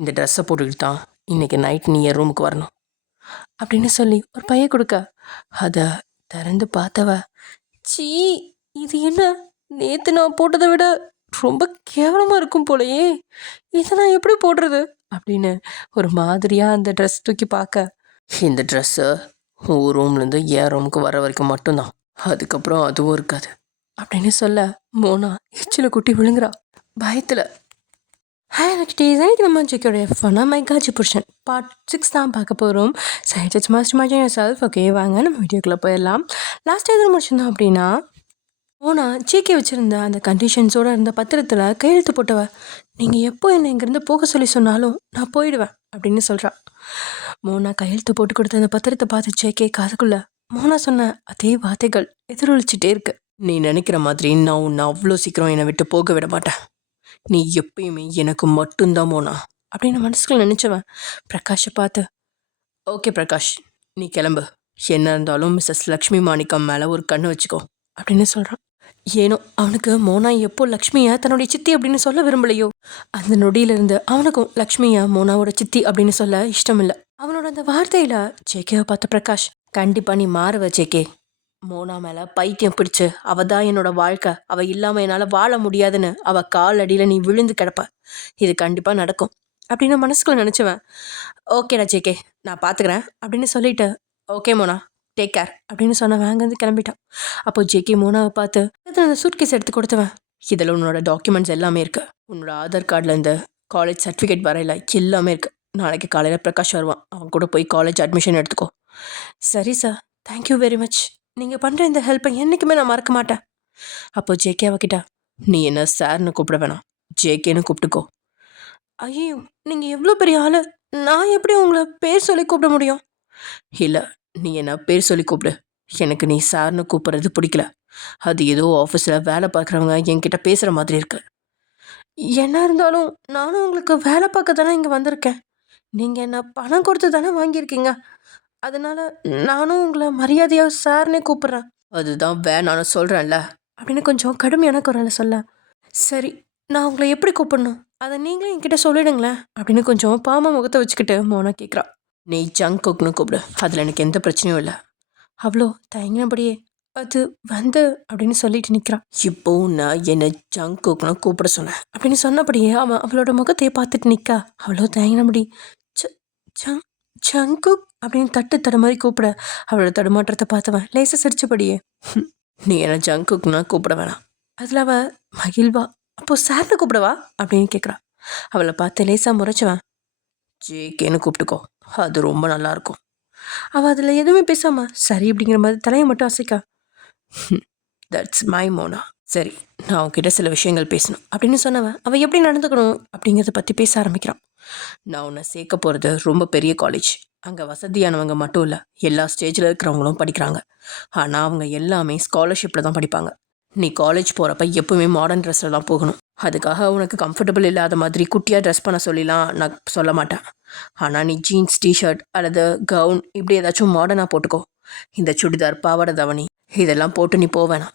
இந்த ட்ரெஸ்ஸை போட்டுக்கிட்டு தான் இன்றைக்கி நைட் நீ என் ரூமுக்கு வரணும் அப்படின்னு சொல்லி ஒரு பைய கொடுக்க அதை திறந்து பார்த்தவ, சீ, இது என்ன நேற்று நான் போட்டதை விட ரொம்ப கேவலமாக இருக்கும் போலையே, இதை நான் எப்படி போடுறது அப்படின்னு ஒரு மாதிரியாக அந்த ட்ரெஸ் தூக்கி பார்க்க, இந்த ட்ரெஸ்ஸு உன் ரூம்லேருந்து என் ரூமுக்கு வர வரைக்கும் மட்டும்தான், அதுக்கப்புறம் அதுவும் இருக்காது அப்படின்னு சொல்ல மோனா எச்சில் குட்டி விழுங்குறா பயத்தில். எனக்கு டீசைன் நம்ம ஜிக்கோடைய ஃபனா மை காஜி புருஷன் பார்ட் 6 தான் பார்க்க போகிறோம். சைட் இட்ஸ் மாஸ்டர் மாஜன் செல்ஃப். ஓகே, வாங்க நம்ம வீடியோக்குள்ளே போயிடலாம். லாஸ்ட் எதில் முடிச்சிருந்தோம் அப்படின்னா, மோனா ஜிகே வச்சுருந்த அந்த கண்டிஷன்ஸோடு இருந்த பத்திரத்தில் கையெழுத்து போட்டவ, நீங்கள் எப்போ என்னை இங்கேருந்து போக சொல்லி சொன்னாலும் நான் போயிடுவேன் அப்படின்னு சொல்கிறா. மோனா கையெழுத்து போட்டு கொடுத்த அந்த பத்திரத்தை பார்த்து ஜேகே காதுக்குள்ள மோனா சொன்ன அதே வார்த்தைகள் எதிரொலிச்சிட்டே இருக்கு. நீ நினைக்கிற மாதிரி நான் உன்னை அவ்வளோ சீக்கிரம் என்னை விட்டு போக விட மாட்டேன், நீ எப்பயுமே எனக்கு மட்டும்தான் மோனா அப்படின்னு மனசுக்குள்ள நினச்சவன் பிரகாஷை பார்த்து, ஓகே பிரகாஷ், நீ கிளம்பு, என்ன இருந்தாலும் மிஸ்ஸஸ் லக்ஷ்மி மாணிக்கம் மேலே ஒரு கண்ணு வச்சுக்கோ அப்படின்னு சொல்கிறான். ஏனோ அவனுக்கு மோனா எப்போ லக்ஷ்மியை தன்னுடைய சித்தி அப்படின்னு சொல்ல விரும்பலையோ, அந்த நொடியிலிருந்து அவனுக்கும் லக்ஷ்மியை மோனாவோட சித்தி அப்படின்னு சொல்ல இஷ்டம் இல்லை. அவனோட அந்த வார்த்தையில் ஜேகேவை பார்த்த பிரகாஷ், கண்டிப்பாக நீ மாறுவ ஜேகே, மோனா மேலே பைத்தியம் பிடிச்சு அவள் தான் என்னோட வாழ்க்கை, அவள் இல்லாமல் என்னால் வாழ முடியாதுன்னு அவள் கால் அடியில் நீ விழுந்து கிடப்ப, இது கண்டிப்பாக நடக்கும் அப்படின்னு மனசுக்குள்ள நினச்சவன், ஓகேடா ஜேகே, நான் பார்த்துக்கிறேன் அப்படின்னு சொல்லிட்டு, ஓகே மோனா, டேக் கேர் அப்படின்னு சொன்னவன் அங்கேருந்து கிளம்பிட்டான். அப்போ ஜேகே மோனாவை பார்த்து அந்த சூட்கேஸ் எடுத்து கொடுத்தவன், இதில் உன்னோட டாக்குமெண்ட்ஸ் எல்லாமே இருக்குது, உன்னோட ஆதார் கார்டில் காலேஜ் சர்டிஃபிகேட் வரையில எல்லாமே இருக்குது, நாளைக்கு காலையில் பிரகாஷ் வருவான், அவன் கூட போய் காலேஜ் அட்மிஷன் எடுத்துக்கோ. சரி சார், தேங்க்யூ வெரி மச், நீங்கள் பண்ணுற இந்த ஹெல்ப்பை என்றைக்குமே நான் மறக்க மாட்டேன். அப்போ ஜேகே அவகிட்ட, நீ என்ன சார்னு கூப்பிட வேணாம், ஜேகேன்னு கூப்பிட்டுக்கோ. ஐயோ, நீங்கள் எவ்வளோ பெரிய ஆள், நான் எப்படி உங்களை பேர் சொல்லி கூப்பிட முடியும்? இல்லை, நீ என்ன பேர் சொல்லி கூப்பிடு, எனக்கு நீ சார்னு கூப்பிட்றது பிடிக்கல, அது ஏதோ ஆஃபீஸில் வேலை பார்க்குறவங்க என்கிட்ட பேசுகிற மாதிரி இருக்கு. என்ன இருந்தாலும் நானும் உங்களுக்கு வேலை பார்க்க தானே இங்கே வந்திருக்கேன், நீங்கள் என்ன பணம் கொடுத்து தானே வாங்கியிருக்கீங்க, அதனால் நானும் உங்களை மரியாதையாக சார்னே கூப்பிட்றேன். அதுதான் வேணான்னு சொல்கிறேன்ல அப்படின்னு கொஞ்சம் கடுமையான குரலை சொல்ல, சரி, நான் உங்களை எப்படி கூப்பிடணும் அதை நீங்களே என்கிட்ட சொல்லிடுங்களேன் அப்படின்னு கொஞ்சம் பாம முகத்தை வச்சுக்கிட்டு மோனா கேட்குறா. நீ ஜங்க் குக்னு கூப்பிடு, அதில் எனக்கு எந்த பிரச்சனையும் இல்லை. அவ்வளோ தயங்கினபடியே அது அப்படின்னு சொல்லிட்டு நிற்கிறான். இப்போ நான் என்னை ஜங்க் குக்னு கூப்பிட சொன்னேன் அப்படின்னு சொன்னபடியே அவன் அவளோட முகத்தையே பார்த்துட்டு நிற்கா. அவ்வளோ தயங்கினபடி ஜங்குக் அப்படின்னு தட்டு மாதிரி கூப்பிட அவளோட தடுமாற்றத்தை பார்த்தவன் லேசாக சிரிச்சபடியே, நீ என்ன ஜங்குக்னா கூப்பிட வேணாம், அதில் அவள் மகிழ்வா, அப்போ சார்னு கூப்பிடவா அப்படின்னு கேட்குறா. அவளை பார்த்து லேசாக முறைச்சவன், ஜேகேன்னு கூப்பிட்டுக்கோ, அது ரொம்ப நல்லாயிருக்கும். அவள் அதில் எதுவுமே பேசாமல் சரி அப்படிங்கிற மாதிரி தலையை மட்டும் அசைக்கா. தட்ஸ் மை மோனா, சரி, நான் உன்கிட்ட சில விஷயங்கள் பேசணும் அப்படின்னு சொன்னவன் அவள் எப்படி நடந்துக்கணும் அப்படிங்கிறத பற்றி பேச ஆரம்பிக்கிறான். நான் உன்னை சேர்க்க போகிறது ரொம்ப பெரிய காலேஜ், அங்கே வசதியானவங்க மட்டும் இல்லை, எல்லா ஸ்டேஜில் இருக்கிறவங்களும் படிக்கிறாங்க, ஆனால் அவங்க எல்லாமே ஸ்காலர்ஷிப்பில் தான் படிப்பாங்க. நீ காலேஜ் போகிறப்ப எப்பவுமே மாடர்ன் ட்ரெஸ்ஸில் தான் போகணும், அதுக்காக உனக்கு கம்ஃபர்டபுள் இல்லாத மாதிரி குட்டியாக ட்ரெஸ் பண்ண சொல்லிலாம் நான் சொல்ல மாட்டேன், ஆனால் நீ ஜீன்ஸ் டிஷர்ட் அல்லது கவுன் இப்படி ஏதாச்சும் மாடர்னாக போட்டுக்கோ, இந்த சுடிதார் பாவாடை தவணி இதெல்லாம் போட்டு நீ போவேணாம்.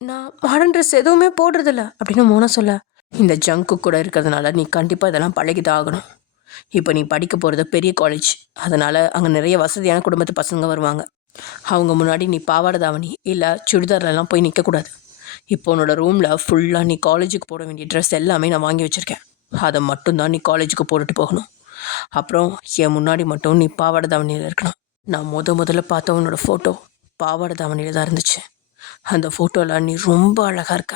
நான் மாடர்ன் ட்ரெஸ் எதுவுமே போடுறதில்ல அப்படின்னு மோனா சொல்ல, இந்த ஜங்க்கு கூட இருக்கிறதுனால நீ கண்டிப்பாக இதெல்லாம் பழகிதான் ஆகணும். இப்போ நீ படிக்க போகிறது பெரிய காலேஜ், அதனால் அங்கே நிறைய வசதியான குடும்பத்து பசங்க வருவாங்க, அவங்க முன்னாடி நீ பாவாடை தாவணி இல்லை சுடிதார்லாம் போய் நிற்கக்கூடாது. இப்போ உன்னோட ரூமில் ஃபுல்லாக நீ காலேஜுக்கு போட வேண்டிய ட்ரெஸ் எல்லாமே நான் வாங்கி வச்சுருக்கேன், அதை மட்டும்தான் நீ காலேஜுக்கு போட்டுட்டு போகணும். அப்புறம் என் முன்னாடி மட்டும் நீ பாவாடை தாவணியில் இருக்கணும். நான் முதல்ல பார்த்த உன்னோட ஃபோட்டோ பாவாடை தாவணியில் தான் இருந்துச்சு, அந்த ஃபோட்டோவில் நீ ரொம்ப அழகாக இருக்க,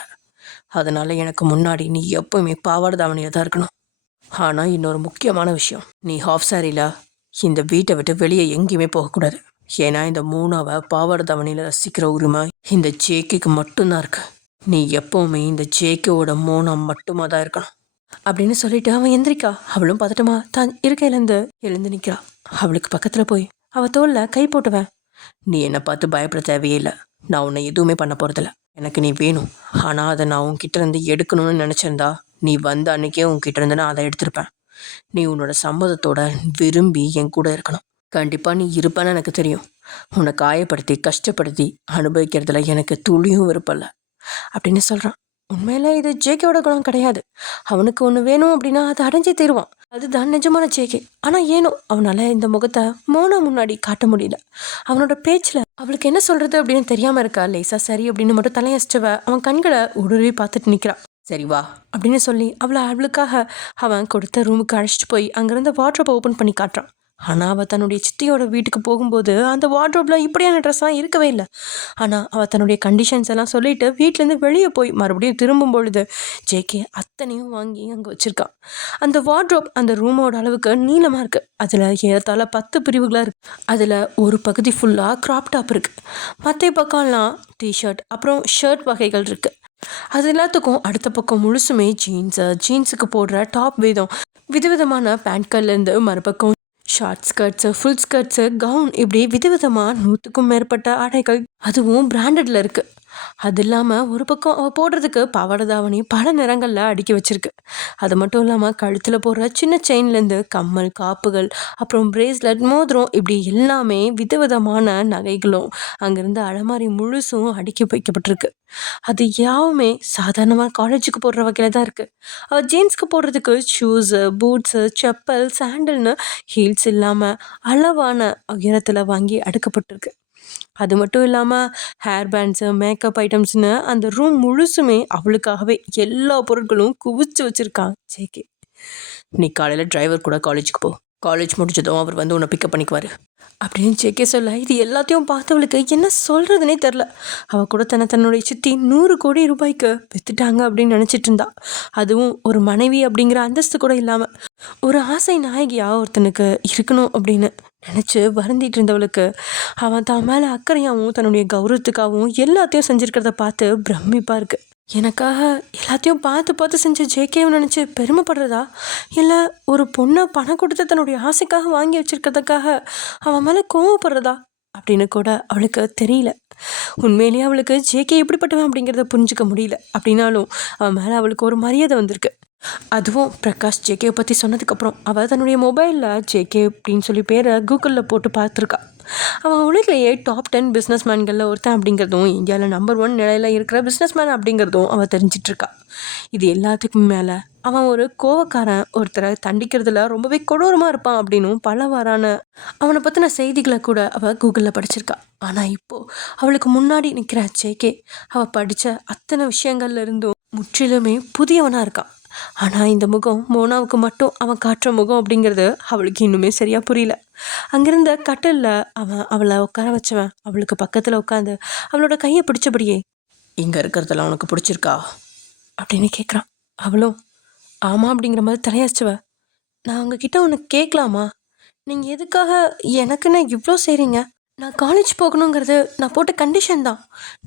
அதனால் எனக்கு முன்னாடி நீ எப்போவுமே பாவாடை தாவணியில் தான் இருக்கணும். ஆனால் இன்னொரு முக்கியமான விஷயம், நீ ஹாஃப் சாரியில் இந்த வீட்டை விட்டு வெளியே எங்கேயுமே போகக்கூடாது, ஏன்னா இந்த மூணாவை பாவாடை தாவணியில் ரசிக்கிற உரிமை இந்த ஜேகேக்கு மட்டும்தான் இருக்கு, நீ எப்போவுமே இந்த ஜேகேவோட மோனா மட்டுமா தான் இருக்கணும் அப்படின்னு சொல்லிட்டு அவன் எந்திரிக்கா. அவளும் பதட்டமா தான் இருக்கையிலேருந்து எழுந்து நிற்கிறா. அவளுக்கு பக்கத்தில் போய் அவள் தோளில் கை போட்டுவேன், நீ என்னை பார்த்து பயப்பட தேவையே இல்லை, நான் உன்னை எதுவுமே பண்ண போகிறதில்ல, எனக்கு நீ வேணும், ஆனால் அதை நான் உன்கிட்ட இருந்து எடுக்கணும்னு நினச்சிருந்தா நீ வந்த அன்றைக்கே உன்கிட்ட இருந்து நான் அதை எடுத்திருப்பேன். நீ உன்னோட சம்மதத்தோட விரும்பி என் கூட இருக்கணும், கண்டிப்பாக நீ இருப்பேன்னு எனக்கு தெரியும், உன்னை காயப்படுத்தி கஷ்டப்படுத்தி அனுபவிக்கிறதுல எனக்கு துளியும் விருப்பம் இல்லை அப்படின்னு சொல்கிறான். உண்மையில இது ஜேகேவோட குணம் கிடையாது. அவனுக்கு ஒன்று வேணும் அப்படின்னா அதை அடைஞ்சே தருவான். அதுதான் நிஜமான ஜேகே. ஆனால் ஏனோ அவனால் இந்த முகத்தை மோனா முன்னாடி காட்ட முடியல. அவனோட பேச்சில் அவளுக்கு என்ன சொல்கிறது அப்படின்னு தெரியாமல் இருக்கா. லேசா சரி அப்படின்னு மட்டும் தலையசிச்சவ அவன் கண்களை ஊடுருவி பார்த்துட்டு நிற்கிறான். சரி வா அப்படின்னு சொல்லி அவளுக்காக அவன் கொடுத்த ரூமுக்கு அழைச்சிட்டு போய் அங்கேருந்து வாட்ரோப்பை ஓப்பன் பண்ணி காட்டுறான். ஆனால் அவள் தன்னுடைய சித்தியோட வீட்டுக்கு போகும்போது அந்த வார்ட்ரோப்பில் இப்படியான ட்ரெஸ்லாம் இருக்கவே இல்லை. ஆனால் அவள் தன்னுடைய கண்டிஷன்ஸ் எல்லாம் சொல்லிட்டு வீட்டிலேருந்து வெளியே போய் மறுபடியும் திரும்பும் பொழுது ஜேகே அத்தனையும் வாங்கி அங்கே வச்சுருக்கான். அந்த வார்ட்ரோப் அந்த ரூமோட அளவுக்கு நீளமாக இருக்குது. அதில் ஏறத்தாழ 10 பிரிவுகளாக இருக்குது. அதில் ஒரு பகுதி ஃபுல்லாக க்ராப் டாப் இருக்குது. மற்ற பக்கம்லாம் டிஷர்ட் அப்புறம் ஷர்ட் வகைகள் இருக்குது. அது எல்லாத்துக்கும் அடுத்த பக்கம் முழுசுமே ஜீன்ஸுக்கு போடுற டாப் விதவிதமான பேண்ட்கள்லேருந்து மறுபக்கம் short skirts, full skirts, gown, இப்படி விதவிதமாக 100க்கும் மேற்பட்ட ஆடைகள், அதுவும் பிராண்டடில் இருக்குது. அது இல்லாமல் ஒரு பக்கம் அவள் போடுறதுக்கு பாவாடை தாவணி பல நிறங்களில் அடுக்கி வச்சிருக்கு. அது மட்டும் இல்லாமல் கழுத்தில் போடுற சின்ன செயின்லேருந்து கம்மல், காப்புகள், அப்புறம் பிரேஸ்லெட், மோதிரம், இப்படி எல்லாமே விதவிதமான நகைகளும் அங்கேருந்து அலமாரி முழுசும் அடுக்கி வைக்கப்பட்டிருக்கு. அது யாவுமே சாதாரணமாக காலேஜுக்கு போடுற வகையில் தான் இருக்குது. அவள் ஜீன்ஸ்க்கு போடுறதுக்கு ஷூஸு, பூட்ஸு, செப்பல், சாண்டல்னு ஹீல்ஸ் இல்லாமல் அளவான உயரத்தில் வாங்கி அடுக்கப்பட்டிருக்கு. அது மட்டும் இல்லாமல் ஹேர் பேண்ட்ஸு, மேக்கப் ஐட்டம்ஸ்னு அந்த ரூம் முழுசுமே அவளுக்காகவே எல்லா பொருட்களும் குவிச்சு வச்சுருக்கான் ஜேகே. நீ காலையில் டிரைவர் கூட காலேஜுக்கு போ. காலேஜ் முடிஞ்சதும் அவர் வந்து உன்னை பிக்கப் பண்ணிக்குவார் அப்படின்னு ஜேகே சொல்ல, இது எல்லாத்தையும் பார்த்தவளுக்கு என்ன சொல்கிறதுனே தெரில. அவள் கூட தன்னுடைய சித்தி 100 கோடி ரூபாய்க்கு விற்றுட்டாங்க அப்படின்னு நினச்சிட்டு இருந்தா. அதுவும் ஒரு மனைவி அப்படிங்கிற அந்தஸ்து கூட இல்லாமல் ஒரு ஆசை நாயகியாக ஒருத்தனுக்கு இருக்கணும் அப்படின்னு நினச்சி வருந்திட்டு இருந்தவளுக்கு அவன் தான் மேலே அக்கறையாகவும் தன்னுடைய கௌரவத்துக்காகவும் எல்லாத்தையும் செஞ்சுருக்கிறத பார்த்து பிரமிப்பாக இருக்குது. எனக்காக எல்லாத்தையும் பார்த்து செஞ்ச ஜேகேவை நினச்சி பெருமைப்படுறதா, இல்லை ஒரு பொண்ணை பணம் கொடுத்து தன்னுடைய ஆசைக்காக வாங்கி வச்சுருக்கிறதுக்காக அவன் மேலே கோவப்படுறதா அப்படின்னு கூட அவளுக்கு தெரியல. உண்மையிலேயே அவளுக்கு ஜேகே எப்படிப்பட்டவன் அப்படிங்கிறத புரிஞ்சுக்க முடியல. அப்படின்னாலும் அவன் மேலே அவளுக்கு ஒரு மரியாதை வந்திருக்கு. அதுவும் பிரகாஷ் ஜேகேவை பற்றி சொன்னதுக்கப்புறம் அவள் தன்னுடைய மொபைலில் ஜேகே அப்படின்னு சொல்லி பேரை கூகுளில் போட்டு பார்த்துருக்கா. அவன் உலகிலேயே டாப் 10 பிஸ்னஸ் மேன்களில் ஒருத்தன் அப்படிங்கிறதும் இந்தியாவில் நம்பர் 1 நிலையில் இருக்கிற பிஸ்னஸ் மேன் அப்படிங்கிறதும் அவள் தெரிஞ்சிட்ருக்கா. இது எல்லாத்துக்கும் மேலே அவன் ஒரு கோவக்காரன், ஒருத்தரை தண்டிக்கிறதுல ரொம்பவே கொடூரமாக இருப்பான் அப்படின்னும் பலவாறான அவனை பற்றின செய்திகளை கூட அவள் கூகுளில் படிச்சிருக்கா. ஆனால் இப்போது அவளுக்கு முன்னாடி நிற்கிற ஜேகே அவள் படித்த அத்தனை விஷயங்கள்ல இருந்தும் முற்றிலுமே புதியவனாக இருக்கான். ஆனால் இந்த முகம் மோனாவுக்கு மட்டும் அவன் காட்டுற முகம் அப்படிங்கிறது அவளுக்கு இன்னுமே சரியாக புரியல. அங்கிருந்த கட்டிலில் அவளை உட்கார வச்சவன் அவளுக்கு பக்கத்தில் உட்காந்து அவளோட கையை பிடிச்சபடியே, இங்கே இருக்கிறதெல்லாம் உனக்கு பிடிச்சிருக்கா அப்படின்னு கேட்குறான். அவளும் ஆமாம் அப்படிங்கிற மாதிரி தலையாச்சவ, நான் உங்ககிட்ட ஒன்று கேட்கலாமா? நீங்கள் எதுக்காக எனக்குன்னு இவ்வளோ செய்கிறீங்க? நான் காலேஜ் போகணுங்கிறது நான் போட்ட கண்டிஷன் தான்.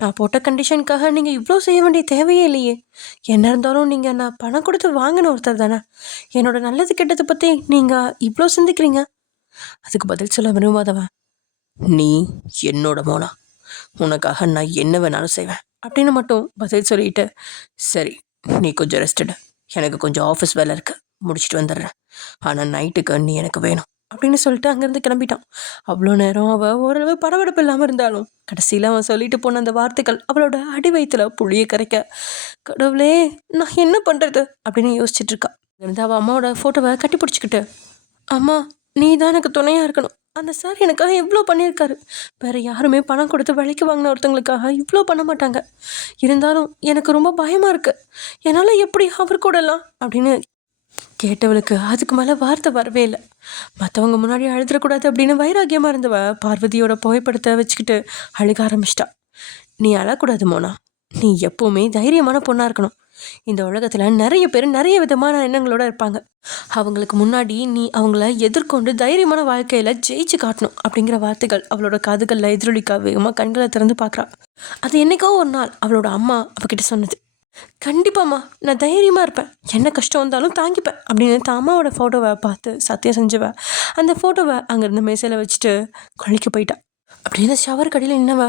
நான் போட்ட கண்டிஷனுக்காக நீங்கள் இவ்வளோ செய்ய வேண்டிய தேவையே இல்லையே. என்ன இருந்தாலும் நீங்கள் நான் பணம் கொடுத்து வாங்கின ஒருத்தர் தானே. என்னோட நல்லது கெட்டதை பற்றி நீங்கள் இவ்வளோ சிந்திக்கிறீங்க. அதுக்கு பதில் சொல்ல விரும்பாதவன், நீ என்னோட மோனா, உனக்காக நான் என்ன வேணாலும் செய்வேன் அப்படின்னு மட்டும் பதில் சொல்லிட்டு, சரி நீ கொஞ்சம் ரெஸ்டடு, எனக்கு கொஞ்சம் ஆஃபீஸ் வேலை இருக்குது, முடிச்சுட்டு வந்துடுறேன். ஆனால் நைட்டுக்கு நீ எனக்கு வேணும் அப்படின்னு சொல்லிட்டு அங்கேருந்து கிளம்பிட்டான். அவ்வளோ நேரம் அவள் ஓரளவு படபடப்பு இல்லாமல் இருந்தாலும் கடைசியில் அவன் சொல்லிட்டு போன அந்த வார்த்தைகள் அவளோட அடி வயிற்றுல புளியை கரைக்க, கடவுளே நான் என்ன பண்ணுறது அப்படின்னு யோசிச்சுட்டு இருக்கா. அங்கேருந்து அவள் அம்மாவோட ஃபோட்டோவை கட்டி பிடிச்சிக்கிட்டு, அம்மா நீ தான் எனக்கு துணையாக இருக்கணும். அந்த சார் எனக்காக இவ்வளோ பண்ணியிருக்காரு. வேறு யாருமே பணம் கொடுத்து விலைக்கு வாங்கின ஒருத்தவங்களுக்காக இவ்வளோ பண்ண மாட்டாங்க. இருந்தாலும் எனக்கு ரொம்ப பயமாக இருக்குது. என்னால் எப்படி அவர் கூடலாம் அப்படின்னு கேட்டவளுக்கு அதுக்கு மேலே வார்த்தை வரவே இல்லை. மற்றவங்க முன்னாடி அழுதுறக்கூடாது அப்படின்னு வைராக்கியமாக இருந்தவ பார்வதியோட புகைப்படத்தை வச்சுக்கிட்டு அழுக ஆரம்பிச்சிட்டா. நீ அழக்கூடாது மோனா, நீ எப்போவுமே தைரியமான பொண்ணாக இருக்கணும். இந்த உலகத்தில் நிறைய பேர் நிறைய விதமான எண்ணங்களோட இருப்பாங்க. அவங்களுக்கு முன்னாடி நீ அவங்கள எதிர்கொண்டு தைரியமான வாழ்க்கையில் ஜெயிச்சு காட்டணும் அப்படிங்கிற வார்த்தைகள் அவளோட காதுகளில் எதிரொலிக்க வேகமாக கண்களை திறந்து பார்க்குறா. அது என்னைக்கோ ஒரு நாள் அவளோட அம்மா அவகிட்ட சொன்னது. கண்டிப்பாம்மா நான் தைரியமாக இருப்பேன், என்ன கஷ்டம் வந்தாலும் தாங்கிப்பேன் அப்படின்னு தான் அம்மாவோட ஃபோட்டோவை பார்த்து சத்தியம் செஞ்சுவ அந்த ஃபோட்டோவை அங்கேருந்து மேசையில் வச்சுட்டு குளிக்க போயிட்டா. அப்படின்னு ஷவர் கடையில் நின்னவ,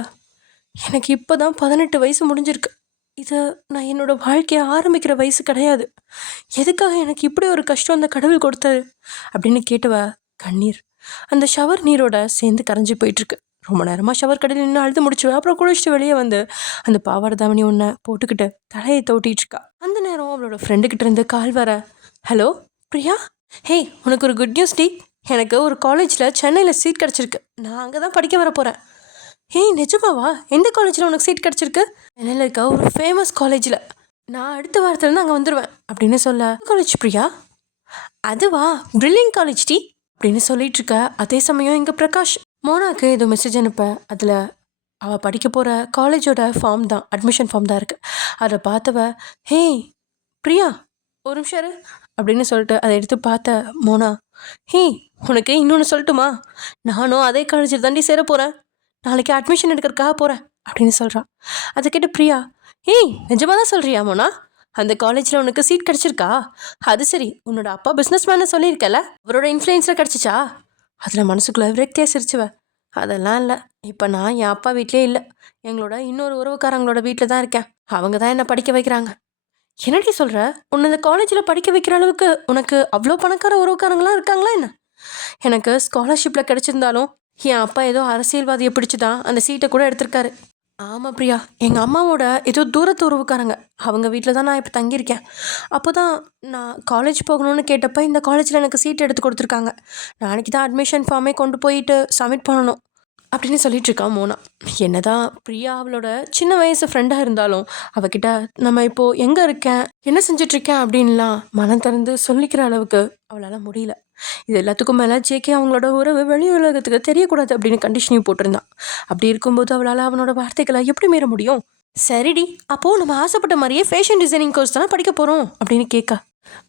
எனக்கு இப்போ தான் 18 வயசு முடிஞ்சிருக்கு. இது நான் என்னோடய வாழ்க்கையை ஆரம்பிக்கிற வயசு கிடையாது. எதுக்காக எனக்கு இப்படி ஒரு கஷ்டம் அந்த கடவுள் கொடுத்தாரு அப்படின்னு கேட்டவ கண்ணீர் அந்த ஷவர் நீரோட சேர்ந்து கரைஞ்சி போயிட்டுருக்கு. ரொம்ப நேரமாக ஷவர் கடையில் நின்று அழுது முடிச்சுவேன். அப்புறம் குளிச்சுட்டு வெளியே வந்து அந்த பாவாடை தாவணி ஒன்றை போட்டுக்கிட்டு தலையை தோட்டிட்டு இருக்கா. அந்த நேரம் அவளோட ஃப்ரெண்டுக்கிட்ட இருந்து கால் வர, ஹலோ பிரியா, ஹே உனக்கு ஒரு குட் நியூஸ் டி, எனக்கு ஒரு காலேஜில் சென்னையில் சீட் கிடச்சிருக்கு. நான் அங்கே தான் படிக்க வர போகிறேன். ஏய் நிஜமாவா? எந்த காலேஜில் உனக்கு சீட் கிடச்சிருக்கு? சென்னையில் இருக்க ஒரு ஃபேமஸ் காலேஜில். நான் அடுத்த வாரத்துலேருந்து அங்கே வந்துடுவேன் அப்படின்னு சொல்ல, காலேஜ் பிரியா? அதுவா, பிரில்லியன் காலேஜ் டி அப்படின்னு சொல்லிட்டு இருக்க. அதே சமயம் இங்கே பிரகாஷ் மோனாக்கு ஏதோ மெசேஜ் அனுப்ப, அதில் அவள் படிக்க போகிற காலேஜோட ஃபார்ம் தான், அட்மிஷன் ஃபார்ம் தான் இருக்குது. அதை பார்த்தவ, ஹே பிரியா ஒரு நிமிஷம் இரு அப்படின்னு சொல்லிட்டு அதை எடுத்து பார்த்த மோனா, ஹே உனக்கு இன்னொன்று சொல்லட்டுமா, நானும் அதே காலேஜில் தாண்டி சேர போகிறேன், நாளைக்கு அட்மிஷன் எடுக்கிறதுக்காக போகிறேன் அப்படின்னு சொல்கிறான். அதை கேட்டு பிரியா, ஏய் நிஜமாக தான் சொல்கிறியா மோனா? அந்த காலேஜில் உனக்கு சீட் கிடச்சிருக்கா? அது சரி, உன்னோட அப்பா பிஸ்னஸ் மேனை சொல்லியிருக்கல, அவரோட இன்ஃப்ளூயன்ஸில் கிடச்சிச்சா? அதில் மனசுக்குள்ளே விரக்தியாக சிரிச்சுவேன். அதெல்லாம் இல்லை, இப்போ நான் என் அப்பா வீட்டிலே இல்லை, எங்களோட இன்னொரு உறவுக்காரங்களோட வீட்டில் தான் இருக்கேன். அவங்க தான் என்னை படிக்க வைக்கிறாங்க. என்னடி சொல்கிற? உன்னை இந்த காலேஜில் படிக்க வைக்கிற அளவுக்கு உனக்கு அவ்வளோ பணக்கார உறவுக்காரங்களாம் இருக்காங்களா என்ன? எனக்கு ஸ்காலர்ஷிப்பில் கிடச்சிருந்தாலும் என் அப்பா ஏதோ அரசியல்வாதியை பிடிச்சி தான் அந்த சீட்டை கூட எடுத்திருக்காரு. ஆமாம் பிரியா, எங்கள் அம்மாவோட ஏதோ தூரத்து உறவுக்காரங்க, அவங்க வீட்டில் தான் நான் இப்போ தங்கியிருக்கேன். அப்போ தான் நான் காலேஜ் போகணும்னு கேட்டப்போ இந்த காலேஜில் எனக்கு சீட் எடுத்து கொடுத்துருக்காங்க. நாளைக்கு தான் அட்மிஷன் ஃபார்மே கொண்டு போயிட்டு சப்மிட் பண்ணணும் அப்படின்னு சொல்லிட்டு இருக்கா மோனா. என்னதான் பிரியா அவளோட சின்ன வயசு ஃப்ரெண்டாக இருந்தாலும் அவகிட்ட நம்ம இப்போது எங்கே இருக்கேன், என்ன செஞ்சிட்ருக்கேன் அப்படின்லாம் மனம் திறந்து சொல்லிக்கிற அளவுக்கு அவளால் முடியல. இது எல்லாத்துக்கும் மேலே ஜேகே அவங்களோட உறவு வெளி உலகத்துக்கு தெரியக்கூடாது அப்படின்னு கண்டிஷனையும் போட்டிருந்தான். அப்படி இருக்கும்போது அவளால் அவனோட வார்த்தைகளை எப்படி மீற முடியும்? சரிடி, அப்போது நம்ம ஆசைப்பட்ட மாதிரியே ஃபேஷன் டிசைனிங் கோர்ஸ் தானே படிக்க போகிறோம் அப்படின்னு கேட்க,